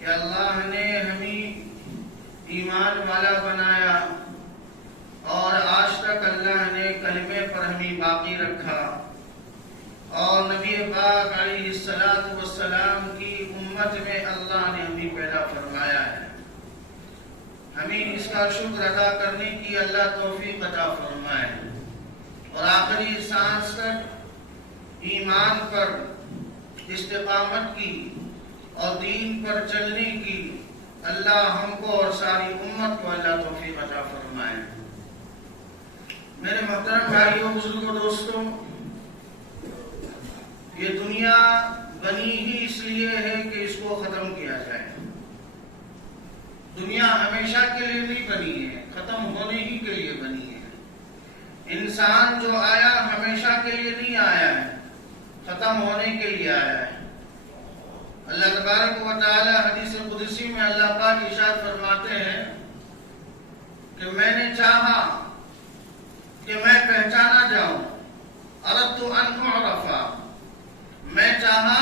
کہ اللہ نے ہمیں ایمان والا بنایا اور آج تک اللہ نے کلمے پر ہمیں باقی رکھا اور نبی پاک علیہ السلام کی امت میں اللہ نے ہمیں پیدا فرمایا ہے۔ ہمیں اس کا شکر ادا کرنے کی اللہ توفیق عطا فرمائے اور آخری سانس تک ایمان پر استقامت کی اور دین پر چلنے کی اللہ ہم کو اور ساری امت کو اللہ توفیق عطا فرمائے۔ میرے محترم بھائیوں، بزرگوں، دوستوں، یہ دنیا بنی ہی اس لیے ہے کہ اس کو ختم کیا جائے۔ دنیا ہمیشہ کے لیے نہیں بنی ہے، ختم ہونے ہی کے لیے بنی ہے۔ انسان جو آیا ہمیشہ کے لیے نہیں آیا ہے، ختم ہونے کے لیے آیا ہے۔ اللہ تبارک و تعالی حدیث قدسی میں اللہ پاک ارشاد فرماتے ہیں کہ میں نے چاہا کہ میں پہچانا جاؤں، اردت ان اعرف، میں چاہا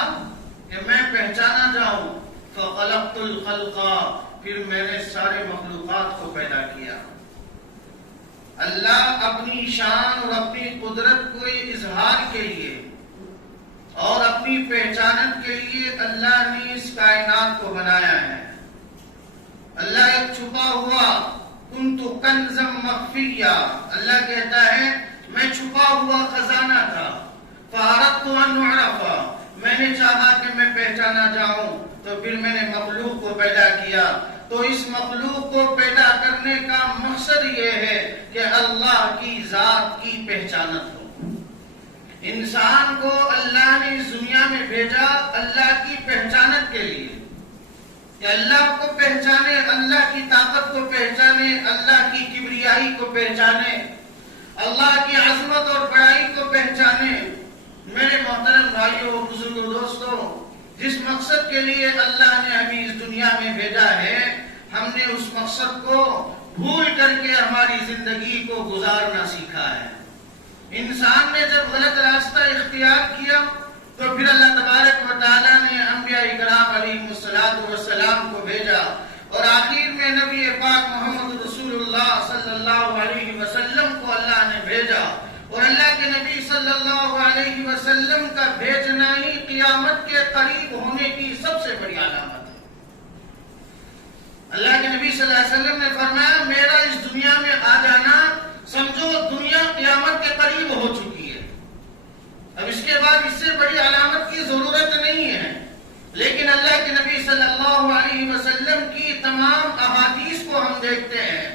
کہ میں پہچانا جاؤں، فخلقت الخلق، پھر میں نے سارے مخلوقات کو پیدا کیا۔ اللہ اپنی شان اور اپنی قدرت کو اظہار کے لیے اور اپنی پہچانت کے لیے اللہ نے اس کائنات کو بنایا ہے۔ اللہ ایک چھپا ہوا کنت کنزا مخفیا، اللہ کہتا ہے میں چھپا ہوا خزانہ تھا۔ فاردت ان اعرف، میں نے چاہا کہ میں پہچانا جاؤں تو پھر میں نے مخلوق کو پیدا کیا۔ تو اس مخلوق کو پیدا کرنے کا مقصد یہ ہے کہ اللہ کی ذات کی پہچانت ہو۔ انسان کو اللہ نے اس دنیا میں بھیجا اللہ کی پہچانت کے لیے، کہ اللہ کو پہچانے، اللہ کی طاقت کو پہچانے، اللہ کی کبریائی کو پہچانے، اللہ کی عظمت اور بڑائی کو پہچانے۔ میرے محترم بھائیوں، بزرگوں، دوستوں، جس مقصد کے لیے اللہ نے ہمیں اس دنیا میں بھیجا ہے، ہم نے اس مقصد کو بھول کر کے ہماری زندگی کو گزارنا سیکھا ہے۔ انسان نے جب غلط راستہ اختیار کیا تو پھر اللہ تبارک و تعالیٰ نے انبیاء کرام علیہ السلام کو بھیجا اور آخر میں نبی پاک محمد رسول اللہ صلی اللہ علیہ وسلم کو اللہ نے بھیجا، اور اللہ کے نبی صلی اللہ علیہ وسلم کا بھیجنا ہی قیامت کے قریب ہونے کی سب سے بڑی علامت ہے۔ اللہ کے نبی صلی اللہ علیہ وسلم نے فرمایا میرا اس دنیا میں آ جانا سمجھو دنیا قیامت کے قریب ہو چکی ہے، اب اس کے بعد اس سے بڑی علامت کی ضرورت نہیں ہے۔ لیکن اللہ کے نبی صلی اللہ علیہ وسلم کی تمام احادیث کو ہم دیکھتے ہیں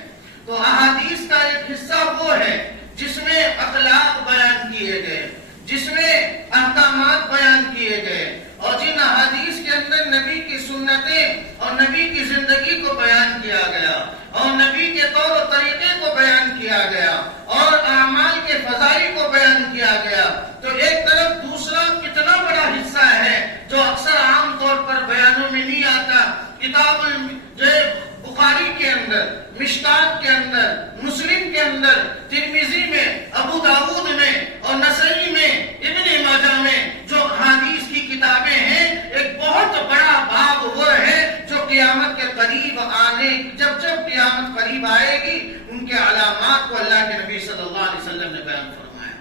تو احادیث کا ایک حصہ وہ ہے جس میں اخلاق بیان کیے گئے، جس میں احکامات بیان کیے گئے، اور جن احادیث کے اندر نبی کی سنتیں اور نبی کی زندگی کو بیان کیا گیا اور نبی کے طور و طریقے کو بیان کیا گیا اور اعمال کے فضائل کو بیان کیا گیا، تو ایک طرف دوسرا کتنا بڑا حصہ ہے جو اکثر عام طور پر بیانوں میں نہیں آتا۔ کتاب جو بخاری کے اندر، مشکات کے اندر، مسلم کے اندر، ترمذی میں، ابو داؤد میں اور نسائی میں، ابن ماجہ میں جو احادیث کی کتابیں ہیں، ایک بہت بڑا باب وہ ہے جو قیامت کے قریب آنے، جب قیامت قریب آئے گی ان کے علامات کو اللہ کے نبی صلی اللہ علیہ وسلم نے بیان فرمایا۔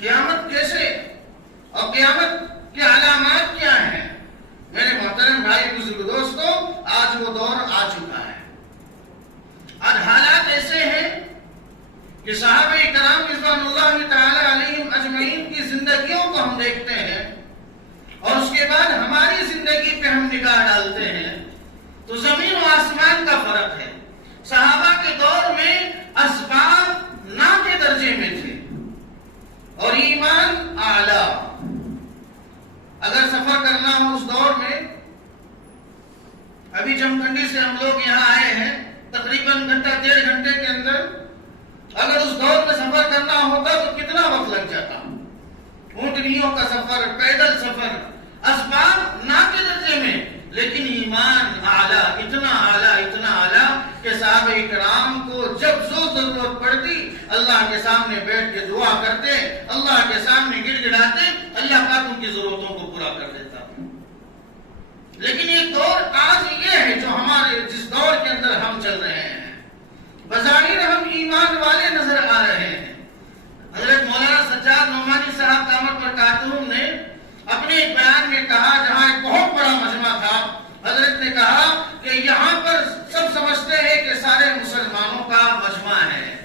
قیامت کیسے اور قیامت کے علامات کیا ہیں؟ میرے محترم بھائی، بزرگ، دوستوں، آج وہ دور آ چکا ہے۔ آج حالات ایسے ہیں کہ صحابہ کرام رضوان اللہ تعالی علیہم اجمعین کی زندگیوں کو ہم دیکھتے ہیں اور اس کے بعد ہماری زندگی پہ ہم نگاہ ڈالتے ہیں تو زمین و آسمان کا فرق ہے۔ صحابہ کے دور میں اسباب نا کے درجے میں تھے اور ایمان اعلیٰ۔ اگر سفر کرنا ہو اس دور میں، ابھی جمکنڈی سے ہم لوگ یہاں آئے ہیں تقریباً گھنٹہ 1.5 گھنٹے کے اندر، اگر اس دور میں سفر کرنا ہوتا تو کتنا وقت لگ جاتا؟ اونٹنیوں کا سفر، پیدل سفر، اسباب نا کے درجے میں، لیکن ایمان اعلیٰ، اتنا اعلیٰ کہ صحابہ کرام کو جب ضرورت پڑتی اللہ کے سامنے بیٹھ کے دعا کرتے، اللہ کے سامنے گر گڑاتے، اللہ پاک ان کی ضرورتوں کو پورا کر دیتا۔ لیکن ایک دور ایک بیان میں کہا جہاں ایک بہت بڑا مجمع تھا، حضرت نے کہا کہ یہاں پر سب سمجھتے ہیں کہ سارے مسلمانوں کا مجمع ہے،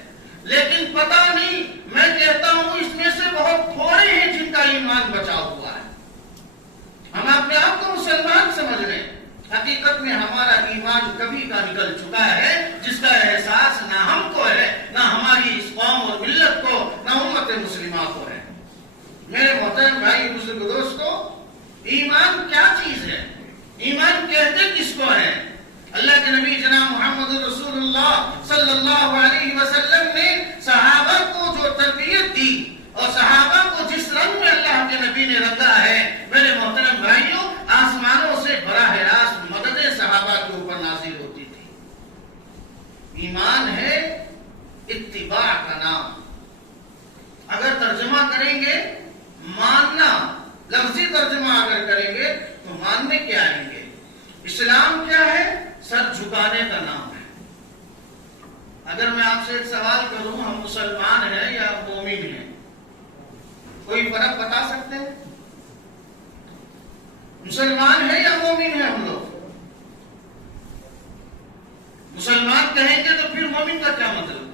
لیکن پتہ نہیں، میں کہتا ہوں اس میں سے بہت تھوڑے ہیں جن کا ایمان بچا ہوا ہے۔ ہم اپنے آپ کو مسلمان سمجھ رہے ہیں، حقیقت میں ہمارا ایمان کبھی کا نکل چکا ہے، جس کا احساس نہ ہم کو ہے، نہ ہماری اس قوم اور ملت کو، نہ امت مسلمہ کو ہے۔ میرے محترم بھائی بزرگ دوستو، ایمان کیا چیز ہے؟ ایمان کہتے کس کو ہے؟ اللہ کے نبی جناب محمد رسول اللہ صلی اللہ علیہ وسلم نے صحابہ کو جو تربیت دی اور صحابہ کو جس رنگ میں اللہ کے نبی نے رکھا ہے، میرے محترم بھائیوں، آسمانوں سے براہ راست مدد صحابہ کے اوپر نازل ہوتی تھی۔ ایمان ہے اتباع کا نام۔ اگر ترجمہ کریں گے ماننا، لفظی ترجمہ اگر کریں گے تو ماننے کیا آئیں گے؟ اسلام کیا ہے؟ سر جھکانے کا نام ہے۔ اگر میں آپ سے ایک سوال کروں، ہم مسلمان ہیں یا مومن ہیں، کوئی فرق بتا سکتے ہیں؟ مسلمان ہیں یا مومن ہیں ہم لوگ؟ مسلمان کہیں گے تو پھر مومن کا کیا مطلب؟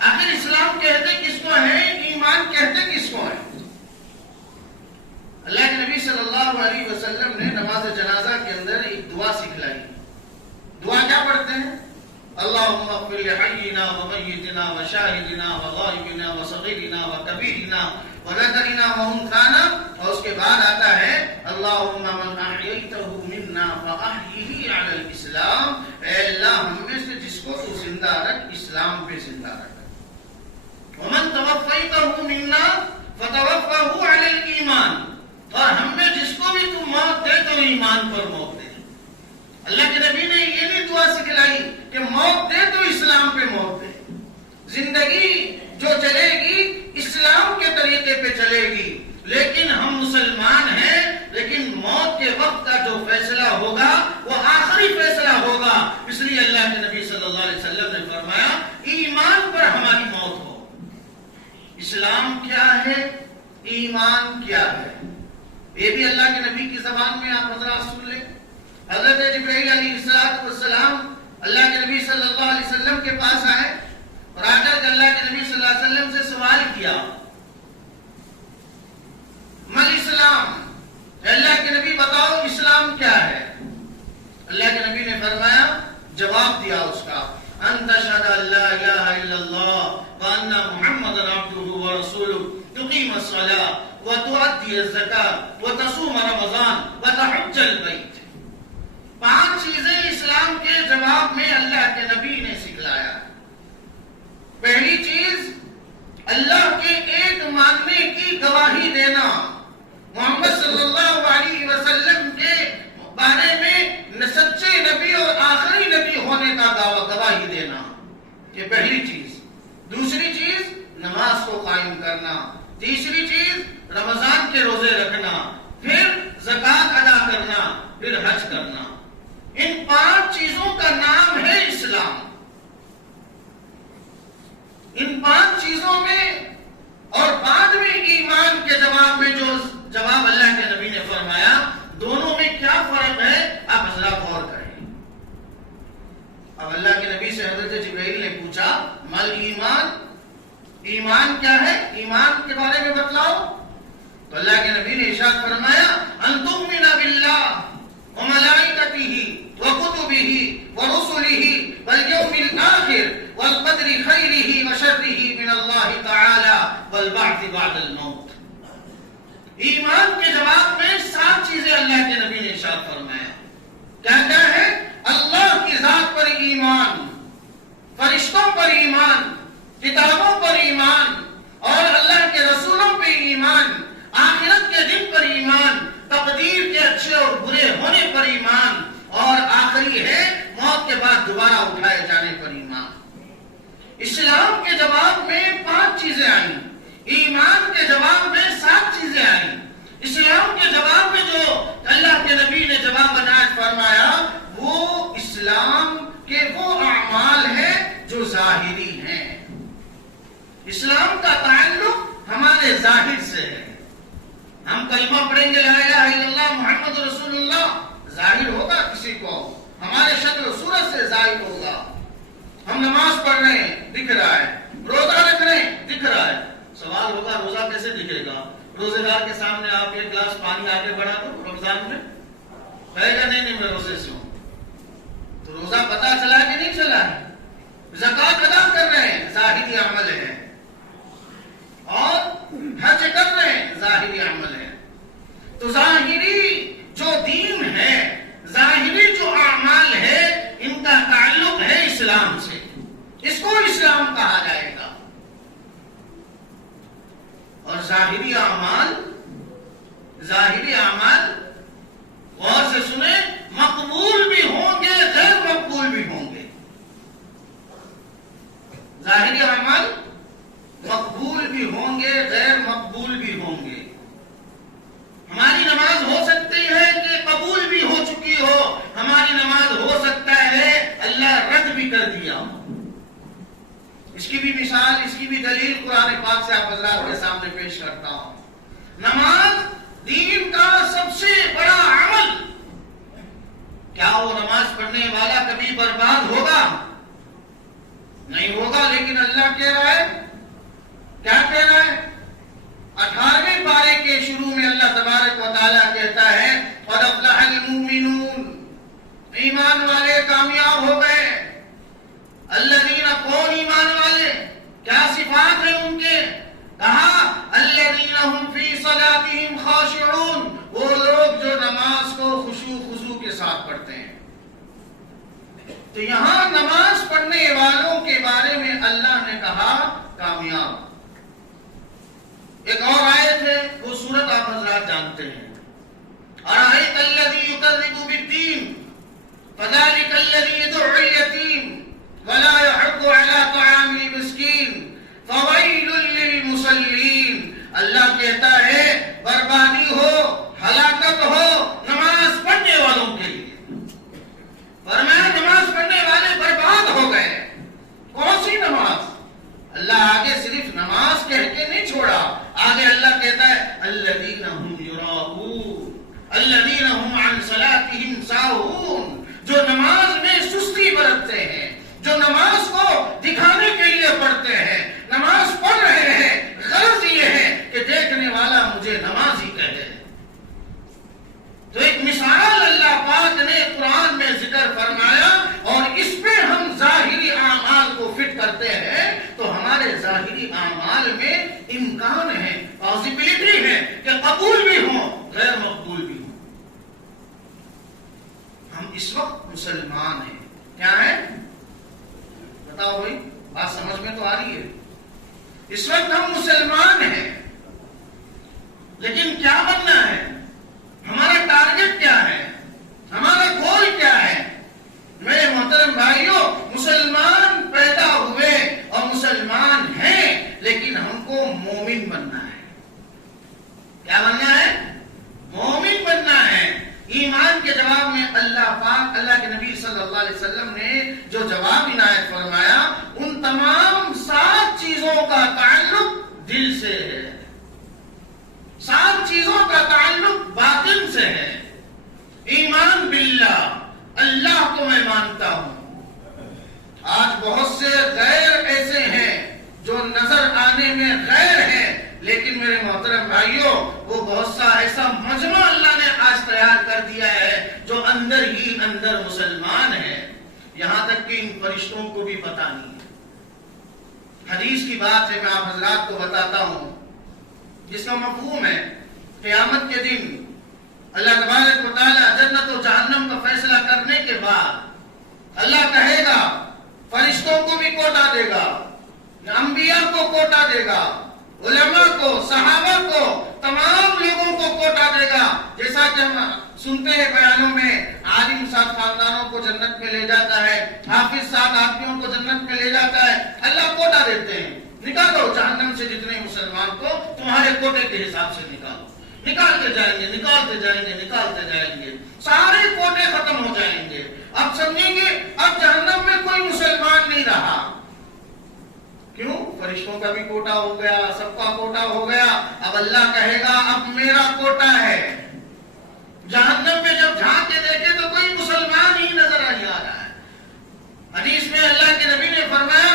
آخر اسلام کہتے کس کو ہے؟ ایمان کہتے کس کو ہے؟ اللہ کے نبی صلی اللہ علیہ وسلم نے نماز جنازہ کے اندر ایک دعا سکھلائی۔ دعا کیا پڑھتے ہیں؟ اللہم اغفر لحینا ومیتنا وشاہدنا وغائبنا وصغیرنا وکبیرنا وذکرنا وانثانا، اور اس کے بعد آتا ہے اللہم من احییتہ منا فاحیہ علی الاسلام، اے اللہ ہم میں سے جس کو تو زندہ رکھ، اسلام پہ زندہ رکھ۔ ومن توفیتہ منا فتوفہ علی الایمان، اور ہم میں جس کو بھی تو موت دے تو ایمان پر موت دے۔ اللہ کے نبی نے یہ بھی دعا سکھلائی کہ موت دے تو اسلام پہ موت دے۔ زندگی جو چلے گی اسلام کے طریقے پہ چلے گی، لیکن ہم مسلمان ہیں، لیکن موت کے وقت کا جو فیصلہ ہوگا وہ آخری فیصلہ ہوگا۔ اس لیے اللہ کے نبی صلی اللہ علیہ وسلم نے فرمایا ایمان پر ہماری موت ہو۔ اسلام کیا ہے؟ ایمان کیا ہے؟ یہ بھی اللہ کے نبی کی زبان میں آپ حضرات سن لیں۔ حضرت جبرائیل علیہ السلام اللہ کے نبی صلی اللہ علیہ وسلم کے پاس آئے اور آ کر اللہ کے نبی صلی اللہ علیہ وسلم سے سوال کیا، مل اسلام، اللہ کے نبی بتاؤ اسلام کیا ہے؟ اللہ کے نبی نے فرمایا، جواب دیا اس کا، ان تشہد ان لا الہ الا اللہ وان محمدا عبدہ ورسولہ تقیم الصلاۃ وتؤدی الزکاۃ وتصوم رمضان وتحج البیت۔ 5 چیزیں اسلام کے جواب میں اللہ کے نبی نے سکھلایا۔ پہلی چیز، اللہ کے ایک ماننے کی گواہی دینا، محمد صلی اللہ علیہ وسلم کے بارے میں سچے نبی اور آخری نبی ہونے کا گواہی دینا، یہ پہلی چیز۔ دوسری چیز، نماز کو قائم کرنا۔ تیسری چیز، رمضان کے روزے رکھنا، پھر زکوٰۃ ادا کرنا، پھر حج کرنا۔ ان 5 چیزوں کا نام ہے اسلام۔ ان 5 چیزوں میں اور بعد میں ایمان کے جواب میں جو جواب اللہ کے نبی نے فرمایا، دونوں میں کیا فرق ہے آپ حضرات غور کریں۔ اب اللہ کے نبی سے حضرت جبرائیل نے پوچھا، مل ایمان، ایمان کیا ہے؟ ایمان کے بارے میں بتلاؤ۔ تو اللہ کے نبی نے ارشاد فرمایا، ان تؤمن باللہ وملائکتہ وکتبہ ورسلہ والیوم الآخر والقدر خیرہ وشرہ من اللہ تعالی والبعث بعد الموت۔ ایمان کے جواب میں 7 چیزیں اللہ کے نبی نے ارشاد فرمایا۔ کیا کیا ہے؟ اللہ کی ذات پر ایمان، فرشتوں پر ایمان، کتابوں پر ایمان، اور اللہ کے رسولوں پہ ایمان، آخرت کے دن پر ایمان، تقدیر کے اچھے اور برے ہونے پر ایمان، اور آخری ہے موت کے بعد دوبارہ اٹھائے جانے پر ایمان۔ اسلام کے جواب میں 5 چیزیں آئیں، ایمان کے جواب میں 7 چیزیں آئیں۔ اسلام کے جواب میں جو اللہ کے نبی نے جواب عنایت فرمایا وہ اسلام کے وہ اعمال ہیں جو ظاہری ہیں۔ اسلام کا تعلق ہمارے ظاہر سے ہے، پڑھ رہے ہیں دکھ رہا ہے، روزہ رکھ رہے ہیں دکھ رہا ہے. سوال ہوگا روزہ کیسے دکھے گا؟ روزے دار کے سامنے آپ ایک گلاس پانی آگے بڑھا دو رمضان میں، کہے گا نہیں میں روزے سے ہوں. تو روزہ پتا چلا کہ نہیں چلا ہے؟ زکات ادا کر رہے ہیں ظاہری عمل ہے، اور حج کر رہے ہیں ظاہری عمل ہے. تو ظاہری جو دین ہے، ظاہری جو اعمال ہے، ان کا تعلق ہے اسلام سے، اس کو اسلام کہا جائے گا. اور ظاہری اعمال غور سے سنیں، مقبول بھی ہوں گے غیر مقبول بھی ہوں گے. ظاہری اعمال مقبول بھی ہوں گے غیر مقبول بھی ہوں گے. ہماری نماز ہو سکتی ہے کہ قبول بھی ہو چکی ہو، ہماری نماز ہو سکتا ہے اللہ رد بھی کر دیا ہو. اس کی بھی مثال، اس کی بھی دلیل قرآن پاک سے آپ حضرات کے سامنے پیش کرتا ہوں. نماز دین کا سب سے بڑا عمل. کیا وہ نماز پڑھنے والا کبھی برباد ہوگا؟ نہیں ہوگا. لیکن اللہ کہہ رہا ہے، کیا کہہ رہا ہے؟ 18ویں پارے کے شروع میں اللہ تبارک و تعالیٰ کہتا ہے قد افلح المؤمنون، ایمان والے کامیاب ہو گئے. الذین، کون ایمان والے؟ کیا صفات ہیں ان کے؟ کہا الذین هم فی صلاتهم خاشعون، وہ لوگ جو نماز کو خشوع خضوع کے ساتھ پڑھتے ہیں. تو یہاں نماز پڑھنے والوں کے بارے میں اللہ نے کہا کامیاب. ایک اور آیت ہے، وہ سورت آپ حضرات جانتے ہیں. أَرَأَيْتَ الَّذِي يُكَذِّبُ بِالدِّينِ فَذَلِكَ الَّذِي يَدُعُّ الْيَتِيمَ وَلَا يَحُضُّ عَلَى طَعَامِ الْمِسْكِينِ فَوَيْلٌ لِّلْمُصَلِّينَ. اللہ کہتا ہے بربادی ہو، ہلاکت ہو نماز پڑھنے والوں کے لیے. فرمایا نماز پڑھنے والے برباد ہو گئے. کون سی نماز؟ اللہ آگے صرف نماز کہہ کے نہیں چھوڑا، آگے اللہ کہتا ہے الذین هم یراؤون الذین هم عن صلاتهم ساہون، جو نماز میں سستی برتتے ہیں، جو نماز کو دکھانے کے لیے پڑھتے ہیں. نماز پڑھ رہے ہیں، غرض یہ ہے کہ دیکھنے والا مجھے نمازی کہے. تو ایک مثال اللہ پاک نے قرآن میں ذکر فرمایا، اور اس پہ ہم ظاہری اعمال کو فٹ کرتے ہیں. تو ہمارے ظاہری اعمال میں امکان ہے، پاسبلٹی ہے کہ قبول بھی ہوں غیر مقبول بھی ہوں. ہم اس وقت مسلمان ہیں. کیا ہے؟ بتاؤ بھائی، بات سمجھ میں تو آ رہی ہے؟ اس وقت ہم مسلمان ہیں، لیکن کیا بننا ہے؟ ہمارا ٹارگٹ کیا ہے؟ ہمارا گول کیا ہے؟ میرے محترم بھائیوں، مسلمان پیدا ہوئے اور مسلمان ہیں، لیکن ہم کو مومن بننا ہے. کیا بننا ہے؟ مومن بننا ہے. ایمان کے جواب میں اللہ پاک، اللہ کے نبی صلی اللہ علیہ وسلم نے جو جواب عنایت فرمایا، ان تمام 7 چیزوں کا تعلق دل سے ہے، 7 چیزوں کا تعلق باطن سے ہے. ایمان باللہ، اللہ کو میں مانتا ہوں. آج بہت سے غیر ایسے ہیں جو نظر آنے میں غیر ہیں، لیکن میرے محترم بھائیوں، وہ بہت سا ایسا مجمع اللہ نے آج تیار کر دیا ہے جو اندر ہی اندر مسلمان ہے. یہاں تک کہ ان فرشتوں کو بھی پتہ نہیں ہے. حدیث کی بات ہے، میں آپ حضرات کو بتاتا ہوں، جس کا مفہوم ہے قیامت کے دن اللہ تبارک و تعالیٰ جنت و جہنم کا فیصلہ کرنے کے بعد اللہ کہے گا فرشتوں کو بھی کوٹا دے گا، انبیاء کو کوٹا دے گا، علماء کو، صحابہ کو، تمام لوگوں کو کوٹا دے گا. جیسا کہ ہم سنتے ہیں بیانوں میں، عالم 7 خاندانوں کو جنت میں لے جاتا ہے، حافظ 7 آدمیوں کو جنت میں لے جاتا ہے. اللہ کوٹا دیتے ہیں، نکالو جہنم سے جتنے مسلمان کو تمہارے کوٹے کے حساب سے نکالو. نکالتے جائیں گے، نکالتے جائیں گے، نکالتے جائیں گے، سارے کوٹے ختم ہو جائیں گے. اب سمجھیں گے اب جہنم میں کوئی مسلمان نہیں رہا. کیوں؟ فرشتوں کا بھی کوٹا ہو گیا، سب کا کوٹا ہو گیا. اب اللہ کہے گا اب میرا کوٹا ہے. جہنم میں جب جھانک کے دیکھے تو کوئی مسلمان ہی نظر نہیں آ رہا ہے. حدیث میں اللہ کے نبی نے فرمایا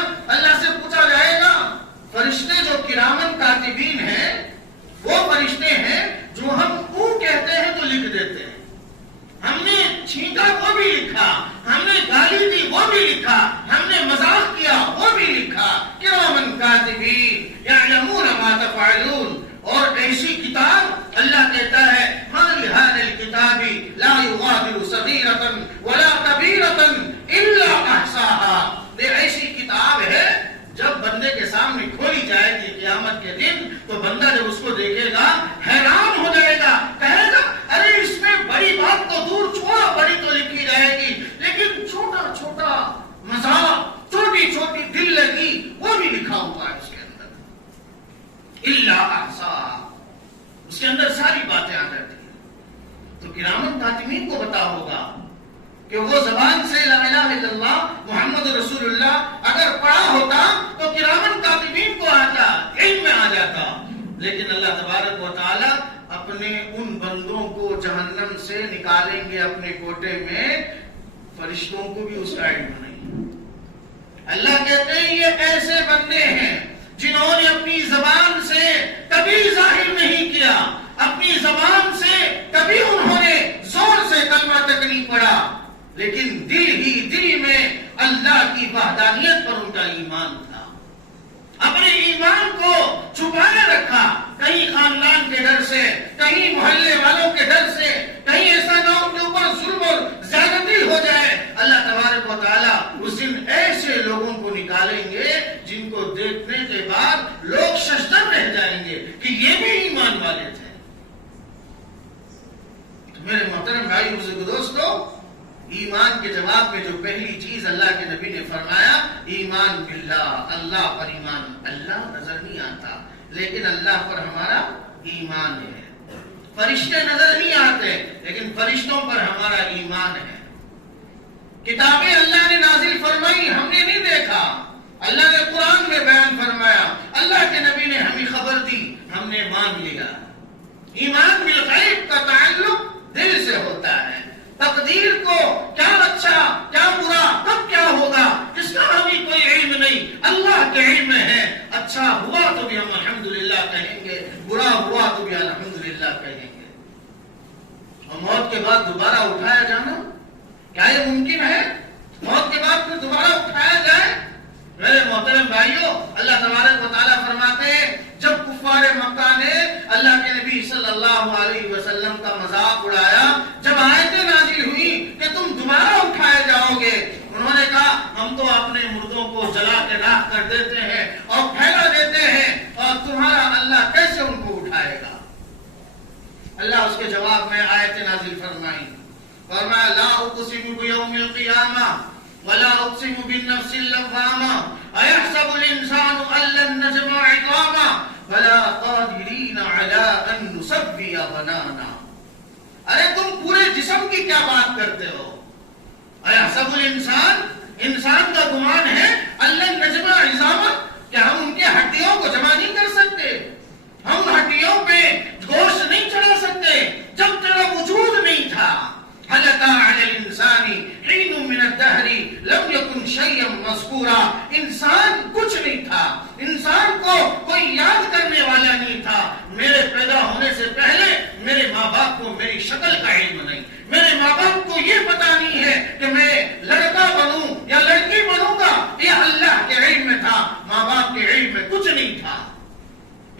صغیرۃ ولا کبیرۃ الا احصاها. یہ ایسی کتاب ہے جب بندے کے سامنے کھولی جائے گی قیامت کے دن تو بندہ جب اس کو دیکھے گا حیران ہو جائے گا, کہے گا ارے اس میں بڑی بات تو دور چھوڑا, بڑی تو لکھی جائے گی لیکن چھوٹا چھوٹا مذاق, چھوٹی چھوٹی دل لگی وہ بھی لکھا ہوا ہے اس کے اندر. الا احصاها, اس کے اندر ساری باتیں آ جاتی ہیں. تو کرامن کاتبین کو پتا ہوگا کہ وہ زبان سے لا الہ الا اللہ محمد رسول اللہ اگر پڑھا ہوتا تو کرامن کاتبین کو آتا, علم میں آ جاتا. لیکن اللہ تبارک و تعالی اپنے ان بندوں کو جہنم سے نکالیں گے اپنے کوٹے میں, فرشتوں کو بھی اس کا علم نہیں. اللہ کہتے ہیں یہ ایسے بندے ہیں جنہوں نے اپنی زبان سے کبھی ظاہر نہیں کیا, اپنی زبان سے کبھی انہوں نے زور سے کلمہ تک نہیں پڑھا, لیکن دل ہی دل میں اللہ کی وحدانیت پر ان کا ایمان تھا. اپنے ایمان کو چھپائے رکھا, کہیں خاندان کے ڈر سے, کہیں محلے والوں کے ڈر سے, کہیں ایسا نہ ہو کہ اوپر ظلم اور زیادتی ہو جائے. اللہ تبارک و تعالیٰ اس دن ایسے لوگوں کو نکالیں گے جن کو دیکھنے کے بعد لوگ ششدر رہ جائیں گے کہ یہ بھی ایمان والے تھے. تو میرے محترم بھائی بزرگ دوستو, ایمان کے جواب میں جو پہلی چیز اللہ کے نبی نے فرمایا, ایمان باللہ, اللہ پر ایمان. اللہ نظر نہیں آتا لیکن اللہ پر ہمارا ایمان ہے. فرشتے نظر نہیں آتے لیکن فرشتوں پر ہمارا ایمان ہے. کتابیں اللہ نے نازل فرمائی, ہم نے نہیں دیکھا, اللہ نے قرآن میں بیان فرمایا, اللہ کے نبی نے ہمیں خبر دی, ہم نے مان لیا. ایمان بالغیب کا تعلق دل سے ہوتا ہے. تقدیر کو کیا اچھا کیا برا کب کیا ہوگا اس کا ہمیں کوئی علم نہیں, اللہ کے علم میں ہے. اچھا ہوا تو بھی ہم الحمدللہ کہیں گے, برا ہوا تو بھی الحمدللہ کہیں گے. اور موت کے بعد دوبارہ اٹھایا جانا کیا یہ ممکن ہے؟ موت کے بعد پھر دوبارہ اٹھایا جائے؟ میرے محترم بھائیوں, اللہ تبارک و تعالیٰ فرماتے ہیں جب کفار مکہ نے اللہ کے نبی صلی اللہ علیہ وسلم کا مذاق اڑایا, جب آیتیں نازل ہوئی کہ تم دوبارہ اٹھائے جاؤ گے, انہوں نے کہا ہم تو اپنے مردوں کو جلا کے راکھ کر دیتے ہیں اور پھیلا دیتے ہیں, اور تمہارا اللہ کیسے ان کو اٹھائے گا؟ اللہ اس کے جواب میں آیتیں نازل فرمائی, فرمایا لا اقسم بیوم القیامہ ولا اقسم بالنفس اللوامہ ایحسب الانسان ان لن نجمع عظامہ بلا قادرین علی ان نسوی بنانا. ارے تم پورے جسم کی کیا بات کرتے ہو؟ ایحسب الانسان, انسان کا گمان ہے ان لن نجمع عظامہ, کہ ہم ان کے ہڈیوں کو جمع نہیں کر سکتے, ہم ہڈیوں پہ گوشت نہیں چڑھا سکتے جب تیرا وجود نہیں تھا. هل أتى على الإنسان حين من الدهر لم يكن شيئا مذكورا. انسان کچھ نہیں تھا, انسان کو کوئی یاد کرنے والا نہیں تھا. میرے پیدا ہونے سے پہلے میرے ماں باپ کو میری شکل کا علم نہیں, میرے ماں باپ کو یہ پتا نہیں ہے کہ میں لڑکا بنوں یا لڑکی بنوں گا, یہ اللہ کے علم میں تھا, ماں باپ کے علم میں کچھ نہیں تھا.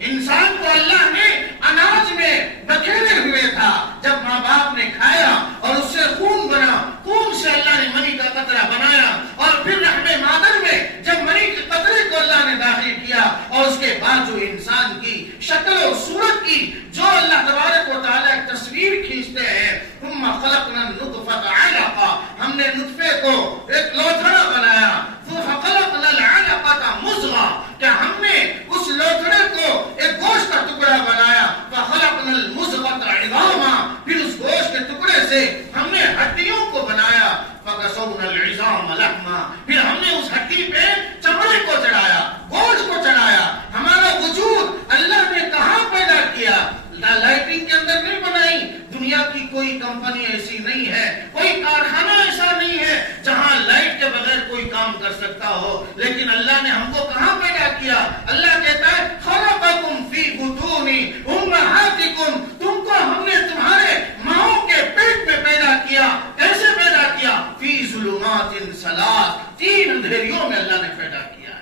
انسان کو اللہ نے اناج میں بکھیرے ہوئے تھا, جب ماں باپ نے کھایا اور اس سے خون بنا, خون سے اللہ نے منی کا قطرہ بنایا, اور پھر رحم مادر میں جب منی کے قطرے کو اللہ نے داخل کیا, اور اس کے بعد جو انسان کی شکل اور صورت کی جو اللہ تبارک و تعالیٰ ایک تصویر کھینچتے ہیں, ثم خلقنا النطفة علقہ, ہم نے نطفے کو ایک لوتھڑا بنایا, فخلقنا العلقة مضغہ, کہ ہم نے اس لوتھڑے کو ایک گوشت کا ٹکڑا بنایا, فخلقنا المضغة عظاما, پھر اس گوشت کے ٹکڑے سے ہم نے ہڈیوں کو بنایا, فکسونا العظام لحما, پھر ہم نے اس ہڈی پہ چمڑے کو چڑھایا, گوشت کو چڑھایا. ہمارا وجود اللہ نے کہاں پیدا کیا؟ لائٹنگ کے اندر نہیں بنائی. دنیا کی کوئی کمپنی ایسی نہیں ہے, کوئی کارخانہ ایسا نہیں ہے جہاں لائٹ کے بغیر کوئی کام کر سکتا ہو. لیکن اللہ نے ہم کو کہاں پیدا کیا؟ اللہ کہتا ہے خلقکم فی بطون امہاتکم, تم کو ہم نے تمہارے ماؤں کے پیٹ میں پیدا کیا. کیسے پیدا کیا؟ فی ظلمات ثلاث, 3 اندھیریوں میں اللہ نے پیدا کیا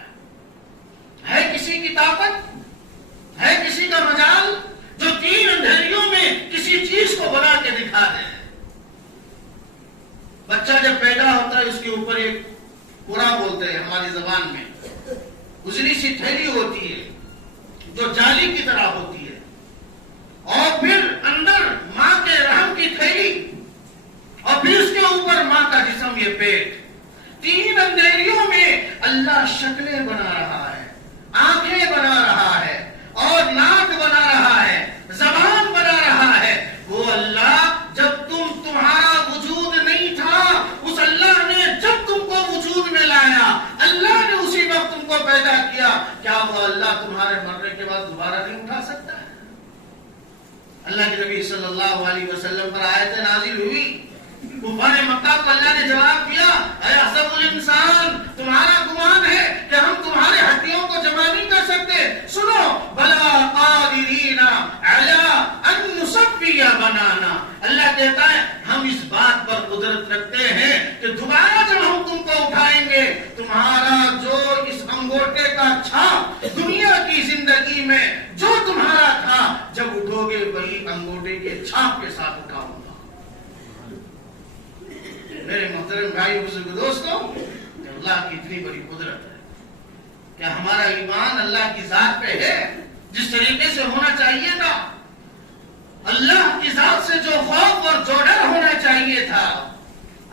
ہے. کسی کی طاقت ہے, کسی کا مجال جو 3 اندھیریوں میں کسی چیز کو بنا کے دکھا دے؟ بچہ جب پیدا ہوتا ہے اس کے اوپر ایک پورا بولتے ہیں ہماری زبان میں، اجلی سی تھیلی ہوتی ہے جو جالی کی طرح ہوتی ہے، اور پھر اندر ماں کے رحم کی تھیلی، اور پھر اس کے اوپر ماں کا جسم، یہ پیٹ، تین اندھیریوں میں اللہ شکلیں بنا رہا ہے، آنکھیں بنا رہا ہے، اور ناک بنا رہا ہے، زبان بنا رہا ہے۔ وہ اللہ جب تمہارا وجود نہیں تھا، اس اللہ نے جب تم کو وجود میں لایا، اللہ نے اسی وقت تم کو پیدا کیا، کیا وہ اللہ تمہارے مرنے کے بعد دوبارہ نہیں اٹھا سکتا ہے؟ اللہ کے نبی صلی اللہ علیہ وسلم پر آیت نازل ہوئی، کفار مکہ کو اللہ نے جواب دیا، اے حسب الانسان، تمہارا گمان ہے کہ ہم تمہارے ہڈیوں کو جمع نہیں کر سکتے؟ سنو، بلا قادرین علی ان نسوی بنانا، اللہ کہتا ہے ہم اس بات پر قدرت رکھتے ہیں کہ دوبارہ جب ہم تم کو اٹھائیں گے، تمہارا جو اس انگوٹے کا چھاپ دنیا کی زندگی میں جو تمہارا تھا، جب اٹھو گے وہی انگوٹے کے چھاپ کے ساتھ اٹھاؤں گا۔ میرے محترم بھائی بزرگ دوستوں، اللہ کی اتنی بڑی قدرت ہے، کیا ہمارا ایمان اللہ کی ذات پہ ہے جس طریقے سے ہونا چاہیے تھا؟ اللہ کی ذات سے جو خوف اور جو ڈر ہونا چاہیے تھا،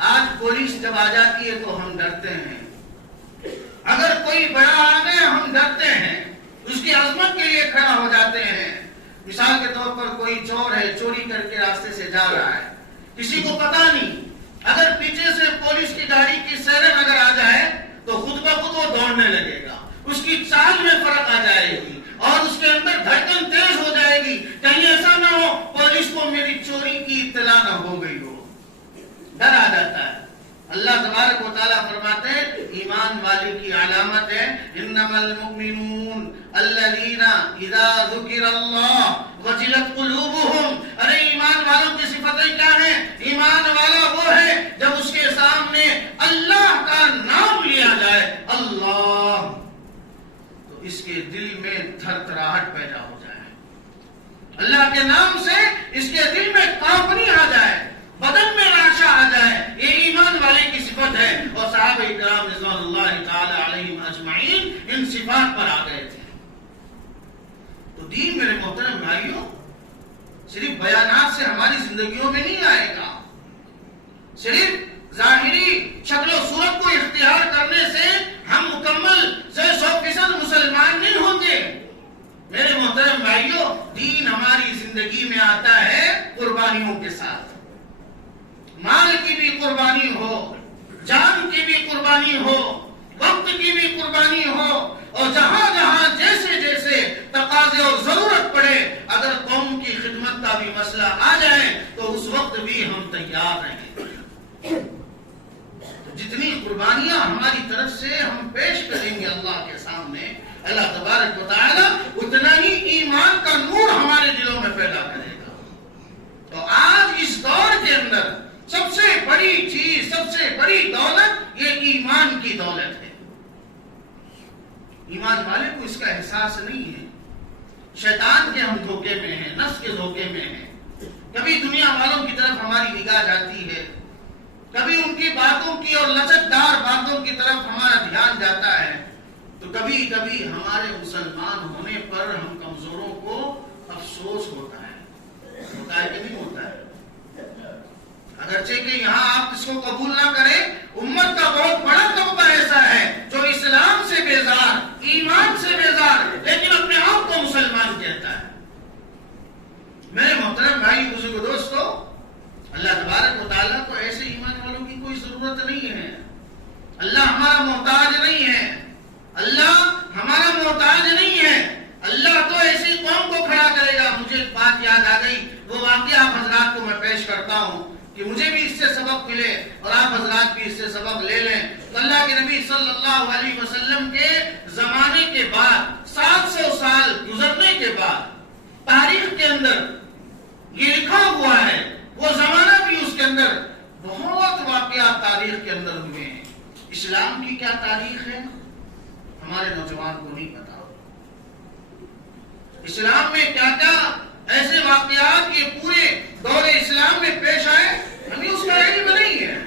آج پولیس جب آ جاتی ہے تو ہم ڈرتے ہیں، اگر کوئی بڑا آ گیا ہم ڈرتے ہیں، اس کی عظمت کے لیے کھڑا ہو جاتے ہیں۔ مثال کے طور پر کوئی چور ہے، چوری کر کے راستے سے جا رہا ہے، کسی کو پتا نہیں، اگر پیچھے سے پولیس کی گاڑی کی سائرن اگر آ جائے تو خود بخود وہ دوڑنے لگے گا، اس کی چال میں فرق آ جائے گی، اور اس کے اندر دھڑکن تیز ہو جائے گی، کہیں ایسا نہ ہو پولیس کو میری چوری کی اطلاع نہ ہو گئی ہو، ڈر آ جاتا ہے۔ اللہ تبارک و تعالیٰ فرماتے ہیں ایمان والے کی علامت ہے انما المؤمنون الذین اذا ذکر اللہ وجلت قلوبہم، ارے ایمان والوں کی صفتیں کیا ہیں؟ ایمان والا وہ ہے جب اس کے سامنے اللہ کا نام لیا جائے، اللہ، تو اس کے دل میں تھر تھراہٹ پیدا ہو جائے، اللہ کے نام سے اس کے دل میں کانپنی آ جائے، بدن میں راشا آ جائے، یہ ایمان والے کی صفت ہے۔ اور صحابہ کرام رضوان اللہ تعالی علیہم اجمعین ان صفات پر آ گئے تھے۔ تو دین میرے محترم بھائیوں صرف بیانات سے ہماری زندگیوں میں نہیں آئے گا، صرف ظاہری شکل و صورت کو اختیار کرنے سے ہم مکمل 100% مسلمان نہیں ہوں گے۔ میرے محترم بھائیوں، دین ہماری زندگی میں آتا ہے قربانیوں کے ساتھ، مال کی بھی قربانی ہو، جان کی بھی قربانی ہو، وقت کی بھی قربانی ہو، اور جہاں جہاں جیسے جیسے تقاضے اور ضرورت پڑے، اگر قوم کی خدمت کا بھی مسئلہ آ جائے تو اس وقت بھی ہم تیار رہیں۔ جتنی قربانیاں ہماری طرف سے ہم پیش کریں گے اللہ کے سامنے، اللہ تبارک و تعالی اتنا ہی ایمان کا نور ہمارے دلوں میں پیدا کرے گا۔ تو آج اس دور کے اندر سب سے بڑی چیز، سب سے بڑی دولت یہ ایمان کی دولت ہے۔ ایمان والے کو اس کا احساس نہیں ہے، شیطان کے ہم دھوکے میں ہیں، نفس کے دھوکے میں ہیں، کبھی دنیا والوں کی طرف ہماری نگاہ جاتی ہے، کبھی ان کی باتوں کی اور لچکدار باتوں کی طرف ہمارا دھیان جاتا ہے، تو کبھی کبھی ہمارے مسلمان ہونے پر ہم کمزوروں کو افسوس ہوتا ہے کہ نہیں ہوتا ہے؟ اگرچہ کہ یہاں آپ اس کو قبول نہ کریں، امت کا بہت بڑا طبقہ ایسا ہے جو اسلام سے بیزار، ایمان سے بیزار، لیکن اپنے آپ کو مسلمان کہتا ہے۔ میرے محترم بھائی بزرگ دوستو، اللہ تبارک و تعالیٰ کو ایسے ایمان والوں کی کوئی ضرورت نہیں ہے، اللہ ہمارا محتاج نہیں ہے، اللہ ہمارا محتاج نہیں ہے، اللہ تو ایسی قوم کو کھڑا کرے گا۔ مجھے ایک بات یاد آ گئی، وہ واقعہ آپ حضرات کو میں پیش کرتا ہوں کہ مجھے بھی اس سے سبق ملے اور آپ حضرات بھی اس سے سبق لے لیں۔ تو اللہ کے نبی صلی اللہ علیہ وسلم کے زمانے کے بعد 700 سال گزرنے کے بعد تاریخ کے اندر یہ لکھا ہوا ہے، وہ زمانہ بھی اس کے اندر بہت واقعات تاریخ کے اندر ہوئے ہیں۔ اسلام کی کیا تاریخ ہے ہمارے نوجوان کو نہیں پتا، اسلام میں کیا کیا ایسے واقعات یہ پورے دور اسلام میں پیش آئے، ہمیں اس کا علم نہیں ہے۔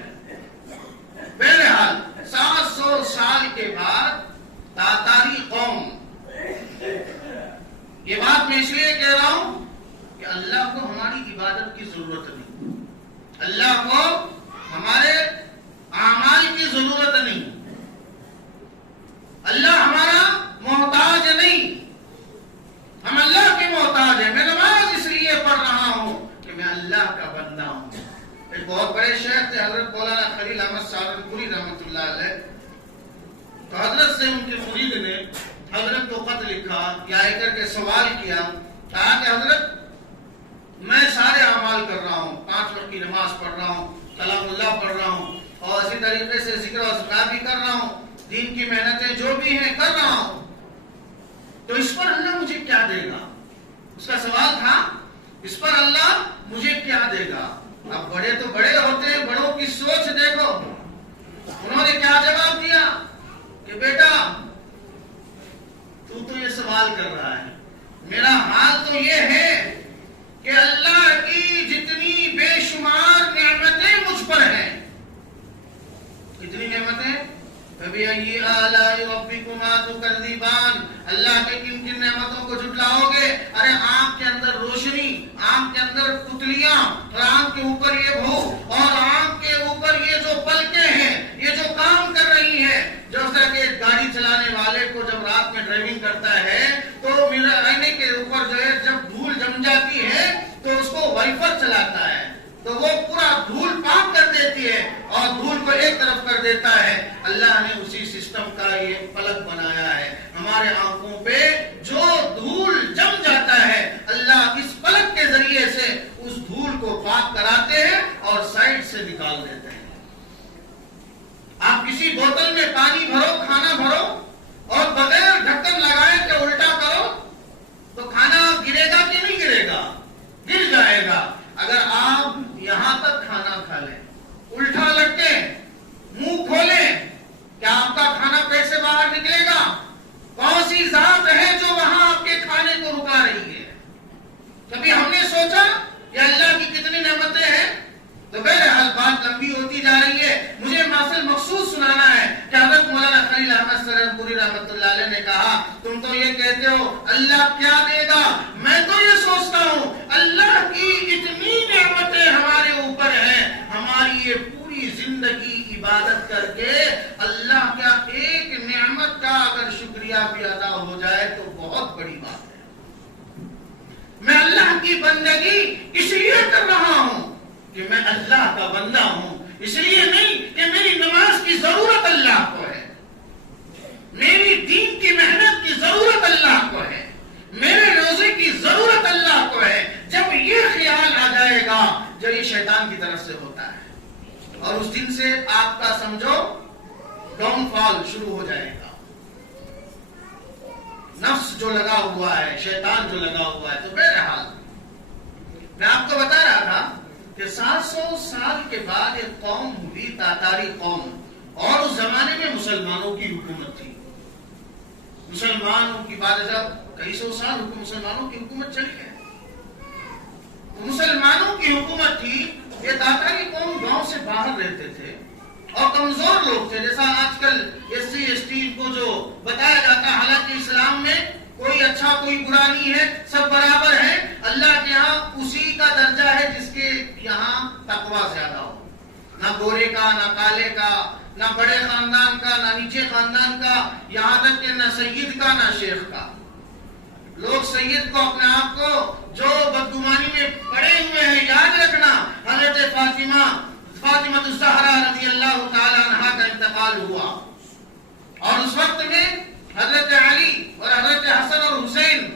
اللہ کو ہمارے اعمال کی ضرورت نہیں، اللہ ہمارا محتاج نہیں، ہم اللہ کے محتاج ہیں۔ میں نماز اس لیے پڑھ رہا ہوں کہ میں اللہ کا بندہ ہوں۔ ایک بہت بڑے شیخ تھے حضرت مولانا خلیل احمد سہارنپوری رحمۃ اللہ علیہ، تو حضرت سے ان کے مرید نے حضرت کو خط لکھا یا ایک کر کے سوال کیا، کہا کہ حضرت میں سارے اعمال کر رہا ہوں، 5 وقت کی نماز پڑھ رہا ہوں، کلام اللہ پڑھ رہا ہوں، اور اسی طریقے سے ذکر و اذکار بھی کر رہا ہوں، دین کی محنتیں جو بھی ہیں کر رہا ہوں، تو اس پر اللہ مجھے کیا دے گا؟ اس کا سوال تھا اس پر اللہ مجھے کیا دے گا؟ اب بڑے تو بڑے ہوتے ہیں، بڑوں کی سوچ دیکھو، انہوں نے کیا جواب دیا کہ بیٹا تو یہ سوال کر رہا ہے، میرا حال تو یہ ہے کہ اللہ کی جتنی بے شمار نعمتیں مجھ پر ہیں، کتنی نعمتیں؟ فَبِأَيِّ آلَاءِ رَبِّكُمَا تُكَذِّبَانِ، اللہ کے کن کن نعمتوں کو جھٹلاؤ گے؟ ارے آنکھ کے اندر روشنی، آنکھ کے اندر پتلیاں، اور آنکھ کے اوپر یہ بھوک، اور آنکھ کے اوپر یہ جو پلکیں ہیں، یہ جو کام کر رہی ہیں، جس طرح کہ گاڑی چلانے والے کو جب رات میں ڈرائیونگ کرتا ہے تو میرر آئینے کے اوپر جو ہے جب دھول جم جاتی ہے تو اس کو وائپر چلاتا ہے تو وہ پورا دھول پاک کر دیتی ہے اور دھول کو ایک طرف کر دیتا ہے۔ اللہ نے اسی سسٹم کا یہ پلک بنایا ہے، ہمارے آنکھوں پہ جو دھول جم جاتا ہے اللہ اس پلک کے ذریعے سے اس دھول کو پاک کراتے ہیں اور سائڈ سے نکال دیتے ہیں۔ آپ کسی بوتل میں پانی بھرو، کھانا بھرو اور بغیر ڈھکن لگائے کہ الٹا کرو تو کھانا گرے گا کہ نہیں گرے گا؟ گر جائے گا۔ اگر آپ یہاں تک کھانا کھا لیں، الٹا لٹکیں، منہ کھولیں، کیا آپ کا کھانا پیٹ سے باہر نکلے گا؟ کون سی ذات ہے جو وہاں آپ کے کھانے کو رکا رہی ہے؟ کبھی ہم نے سوچا کہ اللہ کی کتنی نعمتیں ہیں؟ تو بہرحال بات لمبی ہوتی جا رہی ہے، مجھے مثل مخصوص سنانا ہے کہ حضرت مولانا خلیل احمد سہارنپوری رحمۃ اللہ علیہ نے کہا تم تو یہ کہتے ہو اللہ کیا دے گا، میں تو یہ سوچتا ہوں اللہ کی اتنی نعمتیں ہمارے اوپر ہیں، ہماری یہ پوری زندگی عبادت کر کے اللہ کا ایک نعمت کا اگر شکریہ بھی ادا ہو جائے تو بہت بڑی بات ہے۔ میں اللہ کی بندگی اس لیے کر رہا ہوں کہ میں اللہ کا بندہ ہوں، اس لیے نہیں کہ میری نماز کی ضرورت اللہ کو ہے، میری دین کی محنت کی ضرورت اللہ کو ہے، میرے روزے کی ضرورت اللہ کو ہے۔ جب یہ خیال آ جائے گا جو یہ شیطان کی طرف سے ہوتا ہے، اور اس دن سے آپ کا سمجھو ڈاؤن فال شروع ہو جائے گا، نفس جو لگا ہوا ہے، شیطان جو لگا ہوا ہے۔ تو بہرحال میں آپ کو بتا رہا تھا کہ 700 سال کے بعد ایک قوم ہوئی، تاتاری قوم، اور اس زمانے میں مسلمانوں کی حکومت تھی۔ مسلمانوں کی بات جب کئی سو سال مسلمانوں کی حکومت چلی ہے، مسلمانوں کی حکومت تھی۔ یہ تاتاری قوم گاؤں سے باہر رہتے تھے اور کمزور لوگ تھے، جیسا آج کل SC ST کو جو بتایا جاتا ہے، حالانکہ اسلام میں کوئی اچھا کوئی برا نہیں ہے، سب برابر ہیں۔ اللہ کے ہاں اسی کا درجہ ہے جس کے یہاں تقوی زیادہ ہو، نہ گورے کا، نہ کالے کا، نہ بڑے خاندان کا، نہ نیچے خاندان کا، یہاں تک کہ نہ سید کا نہ شیخ کا۔ لوگ سید کو اپنے آپ کو جو بدگمانی میں پڑے ہوئے ہیں، یاد رکھنا حضرت فاطمہ الزہرا رضی اللہ تعالی عنہا کا انتقال ہوا، اور اس وقت میں حضرت علی اور حضرت حسن اور حسین،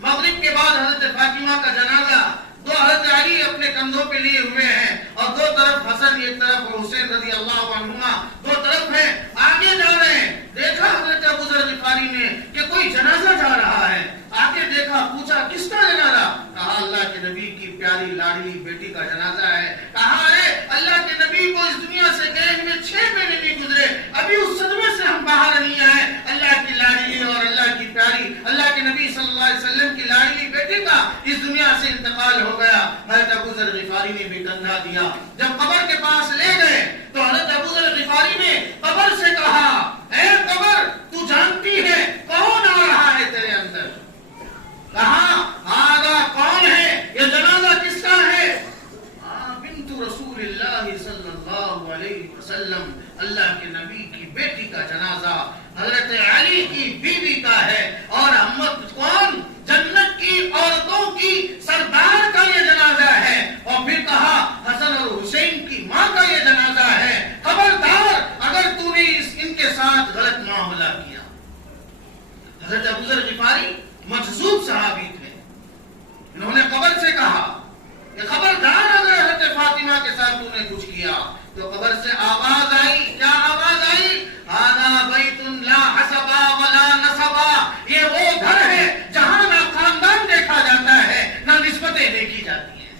مغرب کے بعد حضرت فاطمہ کا جنازہ، دو حضرت علی اپنے کندھوں پہ لیے ہوئے ہیں اور دو طرف حسن ایک طرف اور حسین رضی اللہ عنہما دو طرف ہیں، آگے جا رہے ہیں۔ دیکھا حضرت ابو ذر غفاری نے کہ کوئی جنازہ جا رہا ہے، آگے دیکھا، پوچھا کس کا جنازہ؟ کہا اللہ کے نبی کی پیاری لاڈلی بیٹی کا جنازہ ہے۔ کہا ارے اللہ کے نبی کو اس دنیا سے گئے ہوئے 6 مہینے نہیں گزرے، ابھی اس صدمے سے ہم باہر نہیں آئے۔ اللہ کی لاڈلی اور اللہ کی پیاری اللہ کے نبی صلی اللہ علیہ وسلم کی لاڈلی بیٹی کا اس دنیا سے انتقال ہو گیا۔ حضرت ابو ذر غفاری نے بھی کندھا دیا۔ جب قبر کے پاس لے گئے تو حضرت ابو ذر غفاری نے قبر سے کہا اے قبر تو جانتی ہے کون آ رہا ہے تیرے اندر؟ کہا آگا کون ہے؟ یہ جنازہ کس کا ہے؟ بنت رسول رسول اللہ صلی اللہ علیہ وسلم، اللہ کے نبی کی بیٹی کا جنازہ حضرت علی کی بیوی کا ہے، اور امت کون؟ جنت کی عورتوں کی سردار کا یہ جنازہ ہے، اور پھر کہا حسن اور حسین کی ماں کا یہ جنازہ ہے، خبردار اگر تو نے ان کے ساتھ غلط معاملہ کیا۔ حضرت ابو ذر غفاری مجذوب صحابی تھے، انہوں نے قبر سے کہا کہ خبردار اگر حضرت فاطمہ کے ساتھ تو نے کچھ کیا، تو قبر سے آواز آئی، کیا آواز آئی؟ ھذا بیت لا حسبا ولا نسبا، یہ وہ گھر ہے جہاں نہ خاندان دیکھا جاتا ہے نہ نسبتیں دیکھی جاتی ہیں۔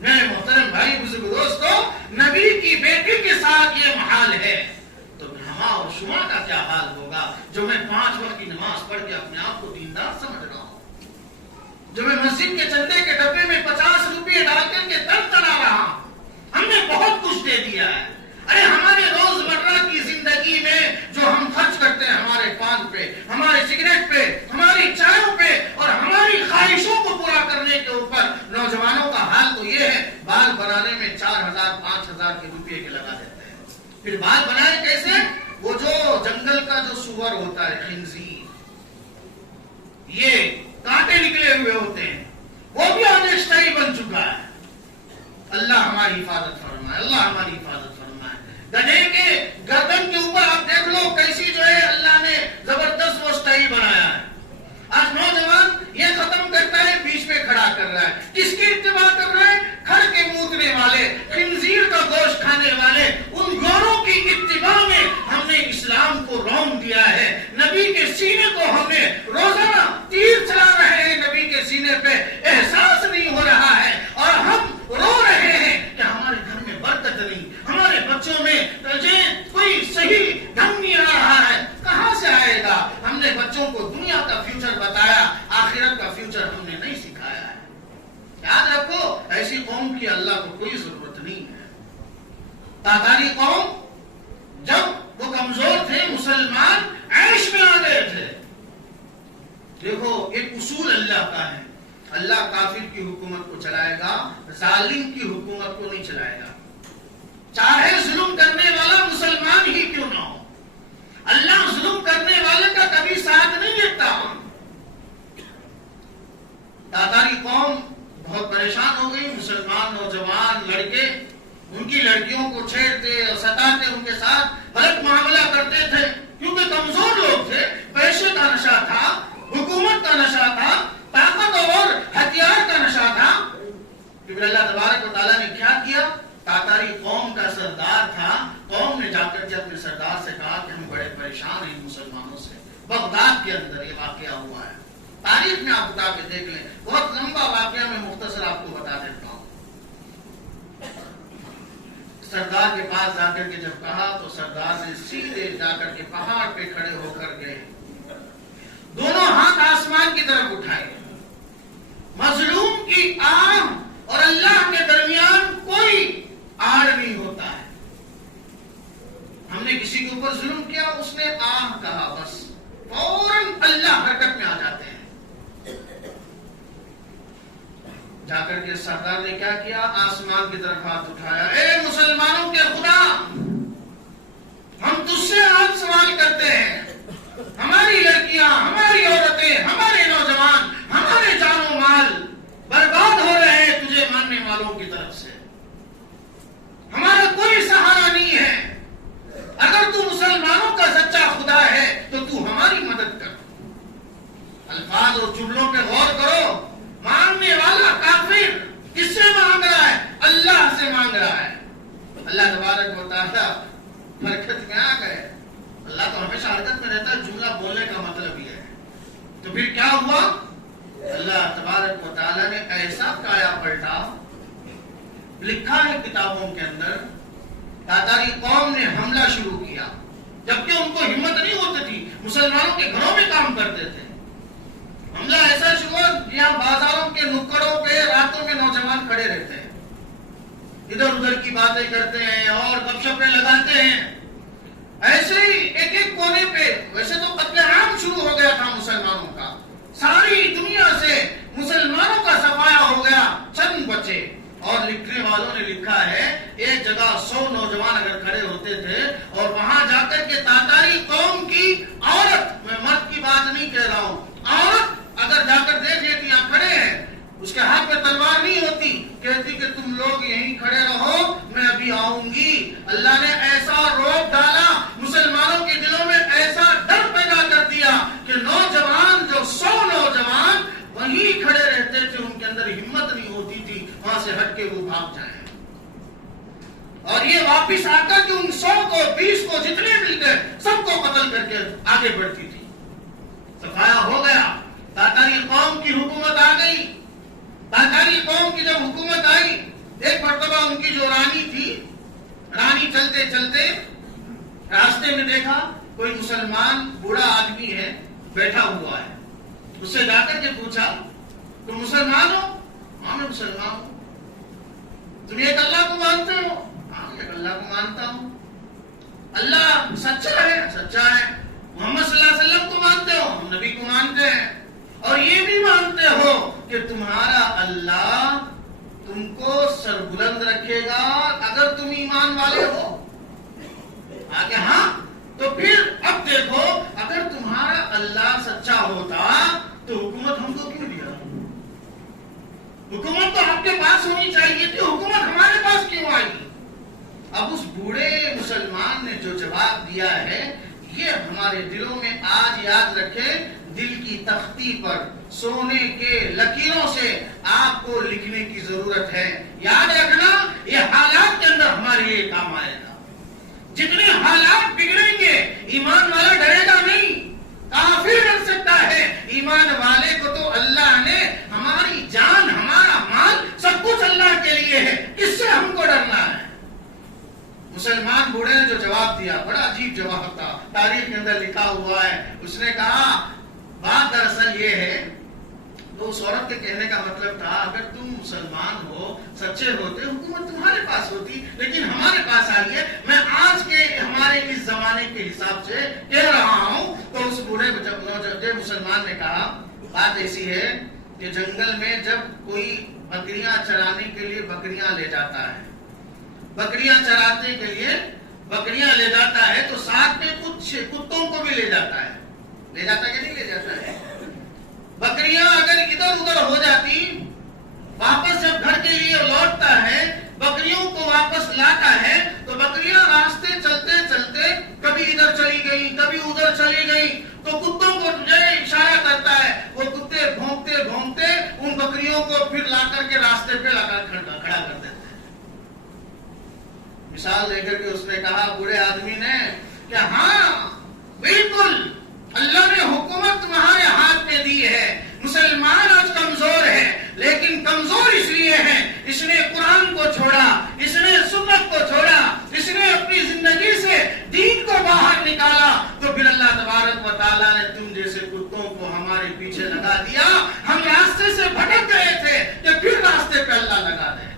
میرے محترم بھائی بزرگ دوستو، نبی کی بیٹی کے ساتھ یہ محال ہے، تو ہما اور شما کا کیا حال ہوگا جو میں 5 وقت کی نماز پڑھ کے اپنے آپ کو دیندار سمجھ رہا ہوں، جو میں مسجد کے چندے کے ڈبے میں 50 روپے ڈال کر کے تن تنا رہا ہوں۔ ہم نے بہت کچھ دے دیا ہے، ارے ہمارے روزمرہ کی زندگی میں جو ہم خرچ کرتے ہیں ہمارے پان پہ، ہمارے سگریٹ پہ، ہماری چائوں پہ اور ہماری خواہشوں کو پورا کرنے کے اوپر، نوجوانوں کا حال تو یہ ہے بال بنانے میں 4000 5000 کے روپے کے لگا دیتے ہیں۔ پھر بال بنائے کیسے؟ وہ جو جنگل کا جو سور ہوتا ہے، خنزیر، یہ کانٹے نکلے ہوئے ہوتے ہیں، وہ بھی آج ایک اسٹائل بن چکا ہے۔ اللہ ہماری حفاظت فرمائے، اللہ ہماری حفاظت فرمائے۔ گدھے کے گردن کے اوپر آپ دیکھ لو کیسی جو ہے اللہ نے زبردست وہ اسٹائل بنایا ہے۔ آج نوجوان یہ ختم کرتا ہے، بیچ میں کھڑا کر رہا ہے، کس کی اتباع کر رہا ہے؟ کھڑ کے مونگنے والے، خنزیر کا گوشت کھانے والے، ان گوروں کی اتباع میں ہم نے اسلام کو رونق دیا ہے۔ نبی کے سینے کو ہم نے روزانہ تیر چلا رہے ہیں، نبی کے سینے پہ احساس نہیں ہو رہا ہے، اور ہم رو رہے ہیں کہ ہمارے گھر میں برکت نہیں، ہمارے بچوں میں کوئی صحیح ڈھنگ نہیں آ رہا ہے۔ کہاں سے آئے گا؟ ہم نے بچوں کو دنیا کا فیوچر بتایا، آخرت کا فیوچر ہم نے نہیں سکھایا ہے۔ یاد رکھو، ایسی قوم کی اللہ کو کوئی ضرورت نہیں ہے۔ تاتاری قوم جب وہ کمزور تھے، مسلمان عیش میں آ گئے تھے۔ دیکھو ایک اصول اللہ کا ہے، اللہ کافر کی حکومت کو چلائے گا، ظالم کی حکومت کو نہیں چلائے گا، چاہے ظلم کرنے والا مسلمان ہی کیوں نہ ہو۔ اللہ ظلم کرنے والے کا کبھی ساتھ نہیں دیتا۔ تاتاری قوم بہت پریشان ہو گئی، مسلمان نوجوان لڑکے ان کی لڑکیوں کو چھیڑتے اور ستاتے، ان کے ساتھ غلط معاملہ کرتے تھے، کیونکہ کمزور لوگ تھے، پیسے کا نشہ تھا، حکومت کا نشہ تھا، طاقت اور ہتھیار کا نشہ تھا۔ پھر اللہ تبارک و تعالیٰ نے کیا کیا؟ تاتاری قوم کا سردار تھا، قوم نے جا کر کے اپنے سردار سے کہا کہ ہم بڑے پریشان ہیں مسلمانوں سے۔ بغداد کے اندر یہ واقعہ ہوا ہے، تاریخ میں آپ بتا کے دیکھ لیں، بہت لمبا واقعہ، میں مختصر آپ کو بتا دیتا ہوں۔ سردار کے پاس جا کر کے جب کہا تو سردار نے سیدھے جا کر کے پہاڑ پہ کھڑے ہو کر کے دونوں ہاتھ آسمان کی طرف اٹھائے۔ مظلوم کی آہ اور اللہ کے درمیان کوئی آڑ نہیں ہوتا ہے۔ ہم نے کسی کے اوپر ظلم کیا، اس نے آہ کہا، بس فوراً اللہ حرکت میں آ جاتے ہیں۔ جا کر کے سردار نے کیا کیا؟ آسمان کی طرف ہاتھ اٹھایا، اے مسلمانوں کے خدا، ہم تجھ سے آج سوال کرتے ہیں، ہماری لڑکیاں، ہماری عورتیں، ہمارے نوجوان، ہمارے جان و مال برباد ہو رہے ہیں تجھے ماننے والوں کی طرف سے، ہمارا کوئی سہارا نہیں ہے۔ اگر تو مسلمانوں کا سچا خدا ہے تو تو ہماری مدد کر۔ الفاظ اور جملوں پہ غور کرو۔ مانگنے والا کافر کس سے مانگ رہا ہے؟ اللہ سے مانگ رہا ہے۔ اللہ تبارک و تعالیٰ حرکت میں آ گئے۔ اللہ تو ہمیشہ حرکت میں رہتا ہے، جملہ بولنے کا مطلب یہ ہے۔ تو پھر کیا ہوا؟ اللہ تبارک و تعالیٰ نے ایسا کایا پلٹا، لکھا ہے کتابوں کے اندر، تاتاری قوم نے حملہ شروع کیا، جبکہ ان کو ہمت نہیں ہوتی تھی، مسلمانوں کے گھروں میں کام کرتے تھے۔ حملہ ایسا شروع، یہاں بازاروں کے نکڑوں پہ راتوں میں نوجوان کھڑے رہتے ہیں، ادھر ادھر کی باتیں کرتے ہیں اور گپ شپیں لگاتے ہیں۔ ایسے ہی ایک ایک کونے پہ، ویسے تو قتل عام شروع ہو گیا تھا مسلمانوں کا، ساری دنیا سے مسلمانوں کا صفایا ہو گیا، چند بچے، اور لکھنے والوں نے لکھا ہے ایک جگہ 100 نوجوان اگر کھڑے ہوتے تھے اور وہاں جا کر کے تاتاری قوم کی عورت، میں مرد کی بات نہیں کہہ رہا ہوں، عورت اگر جا کر دیکھ لیتی یہاں کھڑے ہیں، اس کے ہاتھ میں تلوار نہیں ہوتی، کہتی کہ تم لوگ یہیں کھڑے رہو میں ابھی آؤں گی۔ اللہ نے ایسا روب ڈالا مسلمانوں کے دلوں میں، ایسا ڈر پیدا کر دیا کہ نوجوان جو 100 نوجوان وہیں کھڑے رہتے تھے، ان کے اندر ہمت نہیں ہوتی تھی وہاں سے ہٹ کے وہ بھاگ جائیں، اور یہ واپس آ کر کے ان 100 کو 20 کو جتنے مل گئے سب کو قتل کر کے آگے بڑھتی تھی۔ صفایا ہو گیا، تاتاری قوم کی حکومت آ گئی۔ تاتاری قوم کی جب حکومت آئی، ایک مرتبہ ان کی جو رانی تھی، رانی چلتے چلتے راستے میں دیکھا کوئی مسلمان بوڑھا آدمی ہے بیٹھا ہوا ہے، اس سے جا کر کے پوچھا تم مسلمان ہو؟ ہاں میں مسلمان ہوں۔ تم ایک اللہ کو مانتے ہو؟ ہاں ایک اللہ کو مانتا ہوں۔ اللہ سچا ہے؟ سچا ہے۔ محمد صلی اللہ علیہ وسلم کو مانتے ہو؟ ہم نبی کو مانتے ہیں، اور یہ بھی مانتے ہو کہ تمہارا اللہ تم کو سربلند رکھے گا اگر تم ایمان والے ہو؟ آگے ہاں، تو پھر اب دیکھو اگر تمہارا اللہ سچا ہوتا تو حکومت ہم کو کیوں دیا؟ حکومت تو آپ کے پاس ہونی چاہیے تھی، حکومت ہمارے پاس کیوں آئی؟ اب اس بوڑھے مسلمان نے جو جواب دیا ہے یہ ہمارے دلوں میں آج یاد رکھیں، دل کی تختی پر سونے کے لکیروں سے آپ کو لکھنے کی ضرورت ہے۔ یاد رکھنا یہ حالات کے اندر ہمارے لیے کام آئے گا۔ جتنے حالات بگڑیں گے ایمان والا ڈرے گا نہیں، کافر ڈر سکتا ہے، ایمان والے کو تو اللہ نے ہماری جان ہمارا مال سب کچھ اللہ کے لیے ہے، کس سے ہم کو ڈرنا ہے؟ مسلمان بوڑھے نے جو جواب دیا بڑا عجیب جواب تھا، تاریخ کے اندر لکھا ہوا ہے۔ اس نے کہا بات دراصل یہ ہے، تو اس عورت کے کہنے کا مطلب تھا اگر تم مسلمان ہو، سچے ہوتے، حکومت تمہارے پاس ہوتی، لیکن ہمارے پاس آئی ہے۔ میں آج کے ہمارے اس زمانے کے حساب سے کہہ رہا ہوں۔ تو اس بوڑھے مسلمان نے کہا بات ایسی ہے کہ جنگل میں جب کوئی بکریاں چرانے کے لیے بکریاں لے جاتا ہے، بکریاں چرانے کے لیے بکریاں لے جاتا ہے تو ساتھ میں کچھ کتوں کو بھی لے جاتا ہے، لے جاتا کہ نہیں لے جاتا ہے؟ بکریاں اگر ادھر ادھر ہو جاتی، واپس جب گھر کے لیے لوٹتا ہے، بکریوں کو واپس لاتا ہے، تو بکریاں راستے چلتے چلتے کبھی ادھر چلی گئی کبھی ادھر چلی گئی، تو کتوں کو جو اشارہ کرتا ہے، وہ کتے بھونکتے بھونکتے ان بکریوں کو پھر لا کر کے راستے پہ لگا کھڑا کر دیتے ہیں۔ مثال دے کر کے اس نے کہا بوڑھے آدمی نے کہ ہاں بالکل اللہ نے حکومت تمہارے ہاتھ میں دی ہے، مسلمان آج کمزور ہے، لیکن کمزور اس لیے ہے اس نے قرآن کو چھوڑا، اس نے سنت کو چھوڑا، اس نے اپنی زندگی سے دین کو باہر نکالا، تو پھر اللہ تبارک و تعالیٰ نے تم جیسے کتوں کو ہمارے پیچھے لگا دیا۔ ہم راستے سے بھٹک گئے تھے کہ پھر راستے پہ اللہ لگا دے۔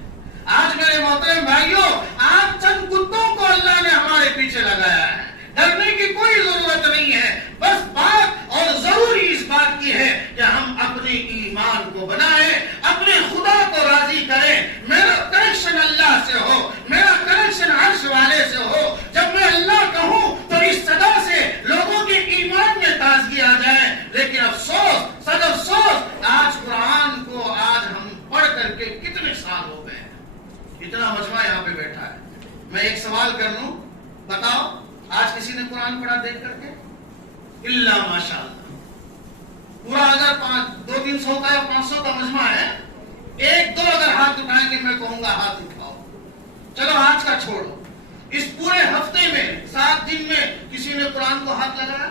آج میرے محترم بھائیوں، آج چند کتوں کو اللہ نے ہمارے پیچھے لگایا ہے، ڈرنے کی کوئی ضرورت نہیں ہے، بس بات اور ضروری اس بات کی ہے کہ ہم اپنے ایمان کو بنائیں، اپنے خدا کو راضی کریں۔ میرا کنیکشن اللہ سے ہو، میرا کنیکشن عرش والے سے ہو، جب میں اللہ کہوں تو اس صدا سے لوگوں کے ایمان میں تازگی آ جائے۔ لیکن افسوس، سد افسوس، آج قرآن کو آج ہم پڑھ کر کے کتنے سال ہو گئے، اتنا مجمع یہاں پہ بیٹھا ہے۔ میں ایک سوال کر لوں، بتاؤ آج کسی نے قرآن پڑھا دیکھ کر کے؟ اللہ ماشاء اللہ، پورا اگر 200-300 کا یا 500 کا مجمع ہے، 1-2 اگر ہاتھ اٹھائیں گے میں کہوں گا ہاتھ اٹھاؤ۔ چلو آج کا چھوڑو، اس پورے ہفتے میں 7 دن میں کسی نے قرآن کو ہاتھ لگایا؟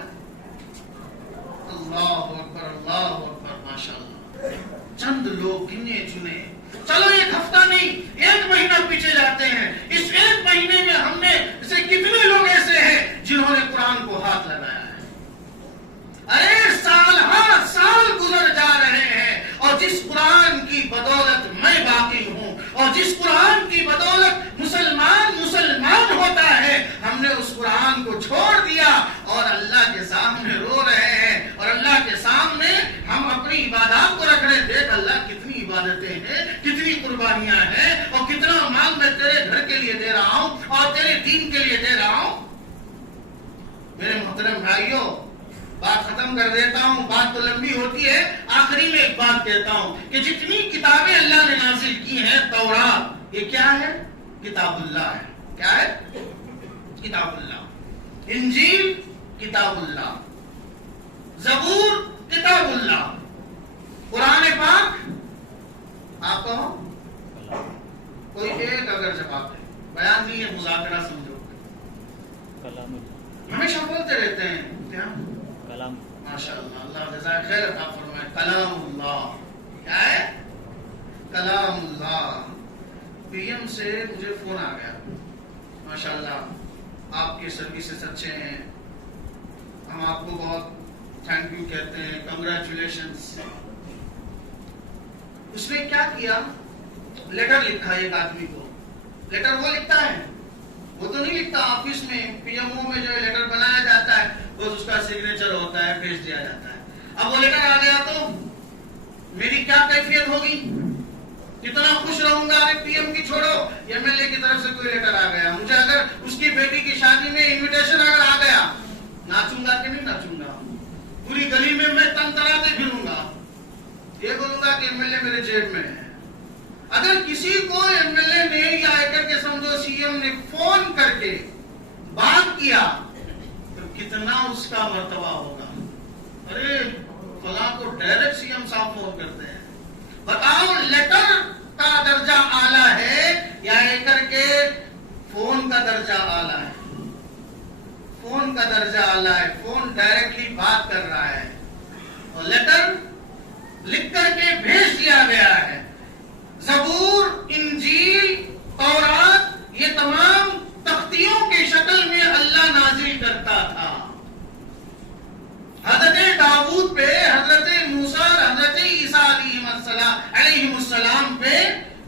اللہ اکبر، اللہ اکبر، ماشاء اللہ، چند لوگ گنے چنے۔ چلو 1 ہفتہ نہیں، 1 مہینہ پیچھے جاتے ہیں، اس 1 مہینے میں ہم نے اسے کتنے لوگ ایسے ہیں جنہوں نے قرآن کو ہاتھ لگایا ہے؟ ارے سال ہاں سال گزر جا رہے ہیں، اور جس قرآن کی بدولت میں باقی ہوں، اور جس قرآن کی بدولت مسلمان ہوتا ہے، ہم نے اس قرآن کو چھوڑ دیا اور اللہ کے سامنے رو رہے ہیں، اور اللہ کے سامنے ہم اپنی عبادات کو رکھ رہے ہیں۔ دیکھ اللہ کتنی عبادتیں ہیں، کتنی قربانیاں ہیں، دے رہا ہوں اور تیرے دین کے لیے دے رہا ہوں. میرے محترم بھائیوں، بات ختم کر دیتا ہوں، بات تو لمبی ہوتی ہے. آخری میں ایک بات کہتا ہوں کہ جتنی کتابیں اللہ نے نازل کی ہیں، تورات یہ کیا ہے؟ کتاب اللہ ہے. کیا ہے؟ کتاب اللہ. انجیل کتاب اللہ، زبور کتاب اللہ، قرآن پاک آپ کہو کوئی ایک اگر جواب ہے. بیان نہیں ہے، مذاکرہ سمجھو. ہمیشہ بولتے رہتے ہیں کیا؟ کلام. ماشاء اللہ، اللہ جزائے خیر عطا فرمائے. کلام اللہ. کیا ہے؟ کلام اللہ. پی ایم سے مجھے فون آ گیا. ماشاء اللہ آپ کے سروسز اچھے ہیں، ہم آپ کو بہت تھینک یو کہتے ہیں، کنگریچولیشنز. اس نے کیا کیا؟ لیٹر لکھا ایک آدمی کو. لیٹر وہ لکھتا ہے، وہ تو نہیں لکھتا. آفس میں پی ایم او میں جو لیٹر بنایا جاتا ہے بس اس کا سگنیچر ہوتا ہے، بھیج دیا جاتا ہے. اب وہ لیٹر آ گیا تو میری کیا کیفیت ہوگی؟ کتنا خوش رہوں گا. ارے پی ایم کی چھوڑو، ایم ایل اے کی طرف سے کوئی لیٹر آ گیا. مجھے اگر اس کی بیٹی کی شادی میں انویٹیشن اگر آ گیا، ناچوں گا کہ نہیں ناچوں گا؟ پوری گلی میں میں تن تراتے پھروں گا. یہ بولوں گا کہ ایم ایل اے میرے جیب میں ہے. اگر کسی کو ایم ایل اے نے یا کر کے سمجھو سی ایم نے فون کر کے بات کیا تو کتنا اس کا مرتبہ ہوگا. ارے فلاں کو ڈائریکٹ سی ایم صاحب فون کرتے ہیں. بتاؤ لیٹر کا درجہ اعلیٰ ہے یا یہ کر کے فون کا درجہ اعلیٰ ہے؟ فون کا درجہ اعلیٰ ہے. فون ڈائریکٹلی بات کر رہا ہے اور لیٹر لکھ کر کے بھیج دیا گیا ہے. زبور، انجیل، تورات یہ تمام تختیوں کی شکل میں اللہ نازل کرتا تھا. حضرت داؤد پہ، حضرت موسیٰ، حضرت عیسیٰ علیہ السلام پہ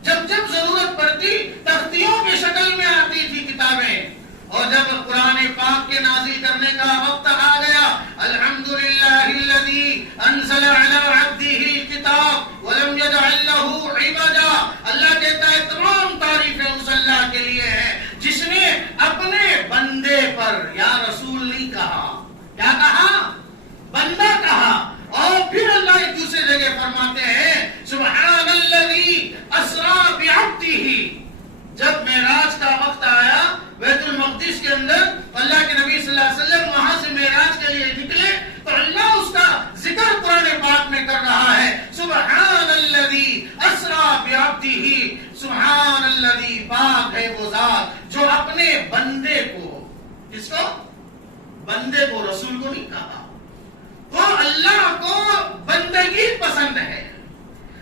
جب جب ضرورت پڑتی تختیوں کی شکل میں آتی تھی کتابیں. اور جب قرآن پاک کے نازل کرنے کا وقت آ گیا، الحمدللہ الذی انزل علی عبدہ الکتاب ولم یجعل لہ عوجا. اللہ کہتا ہے تمام تعریفیں اس اللہ کے لیے ہیں جس نے اپنے بندے پر یا رسول نہیں کہا، کیا کہا؟ بندہ کہا. اور پھر اللہ ایک دوسرے جگہ فرماتے ہیں سبحان الذی اسری بعبدہ. جب معراج کا وقت آیا بیت المقدس کے اندر، اللہ کے نبی صلی اللہ علیہ وسلم وہاں سے معراج کے لیے نکلے تو اللہ اس کا ذکر قرآن پاک میں کر رہا ہے. سبحان الذی اسری بعبدہ. سبحان الذی، پاک ہے وہ ذات جو اپنے بندے کو، کس کو؟ بندے کو، رسول کو نہیں کہا. تو اللہ کو بندگی پسند ہے،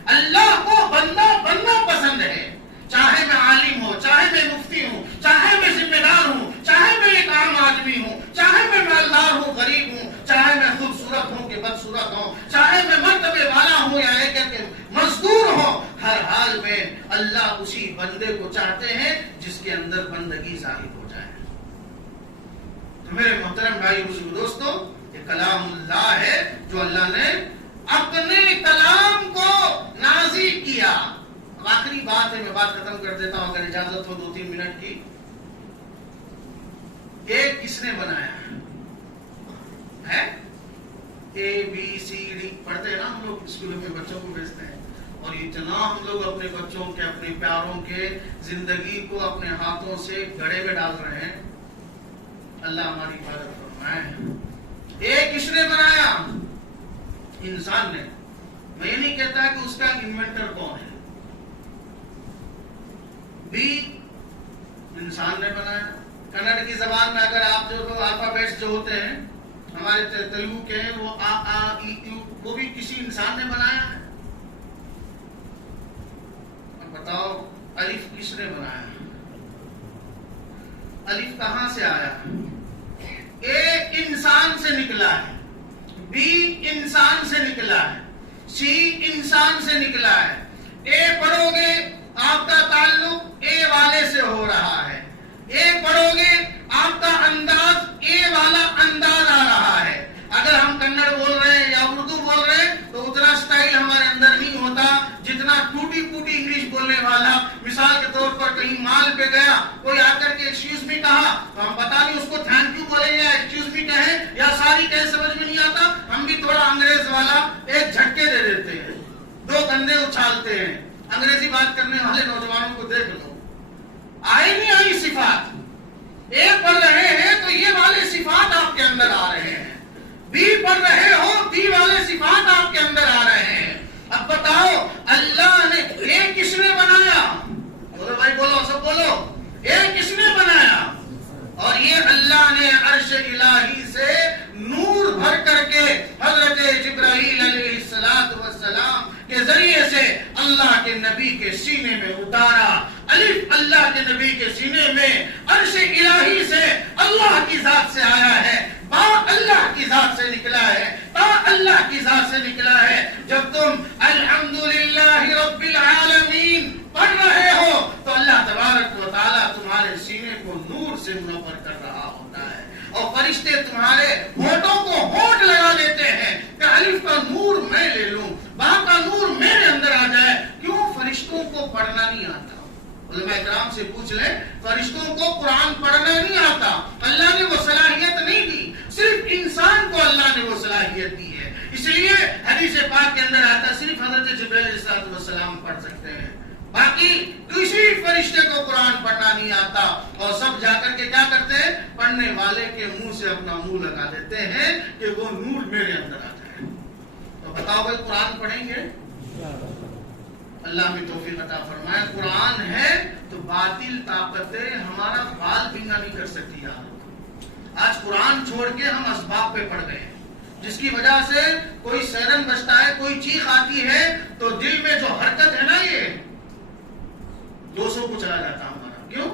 اللہ کو بندہ بننا پسند ہے. چاہے میں عالم ہوں، چاہے میں مفتی ہوں، چاہے میں ذمہ دار ہوں، چاہے میں ایک عام آدمی ہوں، چاہے میں مالدار ہوں، غریب ہوں، چاہے میں خوبصورت ہوں کہ بدصورت ہوں، چاہے میں مرتبے والا ہوں یا ایک مزدور ہوں، ہر حال میں اللہ اسی بندے کو چاہتے ہیں جس کے اندر بندگی ظاہر ہو جائے. تو میرے محترم بھائی دوستو، یہ کلام اللہ ہے جو اللہ نے اپنے کلام کو نازل کیا. آخری بات ہے، میں بات ختم کر دیتا ہوں اگر اجازت ہو 2-3 منٹ کی. ایک کس نے بنایا ہے؟ اے بی سی ڈی پڑھتے ہیں نا ہم لوگ اسکولوں میں، بچوں کو بھیجتے ہیں، اور اتنا ہم لوگ اپنے بچوں کے، اپنے پیاروں کے زندگی کو اپنے ہاتھوں سے گڑے میں ڈال رہے ہیں. اللہ ہماری حفاظت فرمائے. ایک کس نے بنایا؟ انسان نے. میں یہ نہیں کہتا کہ اس کا انوینٹر کون ہے. بھی انسان نے بنایا. کنڑ کی زبان میں اگر آپ جو الفابیٹس جو ہوتے ہیں ہمارے تیلگو کے ہیں، وہ آ آ ای یو، وہ بھی کسی انسان نے بنایا ہے. اب بتاؤ الف کس نے بنایا؟ الف کہاں سے آیا؟ اے انسان سے نکلا ہے، بی انسان سے نکلا ہے، سی انسان سے نکلا ہے. اے پڑھو گے آپ کا تعلق اے والے سے ہو رہا ہے. اے پڑھو گے آپ کا انداز اے والا انداز آ رہا ہے. اگر ہم کنڑ بول رہے ہیں یا اردو بول رہے ہیں تو اتنا سٹائل ہمارے اندر نہیں ہوتا جتنا ٹوٹی پوٹی انگلش بولنے والا. مثال کے طور پر کہیں مال پہ گیا کوئی آ کر کے ایکسکیوز می کہا تو ہم پتا نہیں اس کو تھینک یو بولیں یا ایکسکیوز می کہیں یا ساری کہیں سمجھ میں نہیں آتا، ہم بھی تھوڑا انگریز والا ایک جھٹکے دے دیتے ہیں، دو کندھے اچھالتے ہیں۔ انگریزی بات کرنے والے نوجوانوں کو دیکھ لو، آئی نہیں آئی صفات، ایک پڑھ رہے ہیں تو یہ والے صفات آپ کے اندر آ رہے ہیں، بی پڑھ رہے ہو بی والے صفات آپ کے اندر آ رہے ہیں۔ اب بتاؤ اللہ نے ایک کس نے بنایا؟ بولو بھائی، بولو سب بولو، ایک کس نے بنایا؟ اور یہ اللہ نے عرش الہی سے نور بھر کر کے حضرت جبرائیل علیہ السلام کے ذریعے سے اللہ کے نبی کے سینے میں اتارا۔ الف اللہ کے نبی کے سینے میں عرش الہی سے اللہ کی ذات سے آیا ہے، با اللہ کی ذات سے نکلا ہے، تا اللہ کی ذات سے نکلا ہے۔ جب تم الحمدللہ رب العالمین پڑھ رہے ہو تو اللہ تبارک و تعالیٰ تمہارے سینے کو نور سے منور کر رہا ہوتا ہے، اور فرشتے تمہارے ہونٹوں کو ہونٹ لگا دیتے ہیں کہ الف کا نور میں لے لوں، با کا نور میرے اندر آ جائے۔ کیوں؟ فرشتوں کو پڑھنا نہیں آتا۔ علماء کرام سے پوچھ لیں، فرشتوں کو قرآن پڑھنا نہیں آتا، اللہ نے وہ صلاحیت نہیں دی، صرف انسان کو اللہ نے وہ صلاحیت دی ہے۔ اس لیے حدیث پاک کے اندر آتا صرف حضرت جبرائیل علیہ السلام پڑھ سکتے ہیں، باقی کسی فرشتے کو قرآن پڑھنا نہیں آتا، اور سب جا کر کے کیا کرتے ہیں؟ پڑھنے والے کے منہ سے اپنا منہ لگا دیتے ہیں کہ وہ نور میرے اندر آ جائے۔ تو بتاؤ بھائی، قرآن پڑھیں گے؟ اللہ میں توفیق عطا فرمائے۔ قرآن ہے تو باطل طاقتیں ہمارا بال بھینگا نہیں کر سکتی یار۔ آج قرآن چھوڑ کے ہم اسباب پہ پڑ گئے، جس کی وجہ سے کوئی سیرن بجتا ہے، کوئی چیخ آتی ہے تو دل میں جو حرکت ہے نا، یہ 200 کو چلا جاتا ہمارا۔ کیوں؟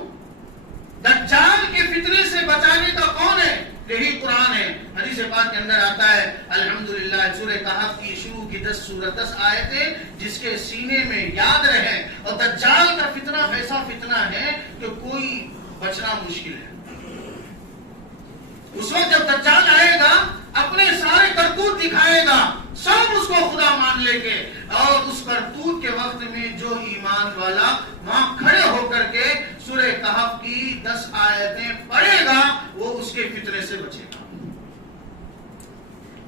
دجال کے فتنے سے بچانے کا کون ہے؟ یہی قرآن ہے۔ حدیث پاک کے اندر آتا ہے الحمدللہ سورہ کہف کی شروع کی 10 آیتیں جس کے سینے میں یاد رہے، اور دجال کا فتنہ ایسا فتنہ ہے کہ کوئی بچنا مشکل ہے۔ اس وقت جب دجال آئے گا اپنے سارے کرتوت دکھائے گا، سب اس کو خدا مان لیں گے، اور اس کرتوت کے وقت میں جو ایمان والا وہاں کھڑے ہو کر کے سورہ کہف کی 10 آیتیں پڑھے گا وہ اس کے فتنے سے بچے گا۔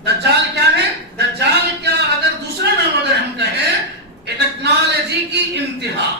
دجال کیا ہے؟ دجال کیا اگر دوسرا نام اگر ہم کہیں، ٹیکنالوجی کی انتہا،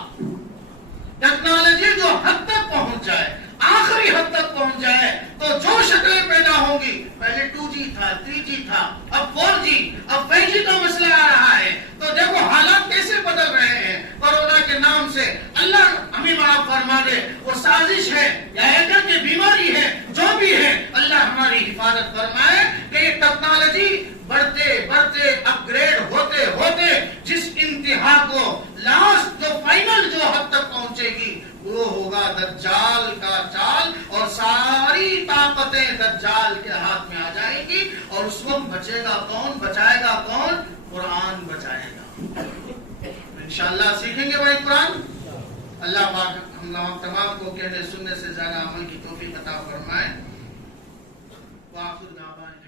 ٹیکنالوجی جو حد تک پہنچ جائے، آخری حد تک پہنچ جائے تو جو شکلیں پیدا ہوں گی، پہلے 2G تھا، 3G تھا، اب 4G، اب 5G کا مسئلہ آ رہا ہے، تو دیکھو حالات کیسے بدل رہے ہیں۔ کورونا کے نام سے اللہ ہمیں معاف فرما دے، وہ سازش ہے یا ایجنٹ کی بیماری ہے، جو بھی ہے اللہ ہماری حفاظت فرمائے کہ یہ ٹیکنالوجی بڑھتے بڑھتے اپ گریڈ ہوتے ہوتے جس انتہا کو لاسٹ جو فائنل جو حد تک پہنچے گی وہ ہوگا دجال کا چال، اور ساری طاقتیں دجال کے ہاتھ میں آ جائیں گی، اور اس وقت بچے گا کون؟ بچائے گا کون؟ قرآن بچائے گا۔ انشاءاللہ سیکھیں گے بھائی قرآن۔ اللہ پاک ہم تمام کو کہنے سننے سے زیادہ عمل کی توفیق عطا فرمائے۔ وآخر دعوانا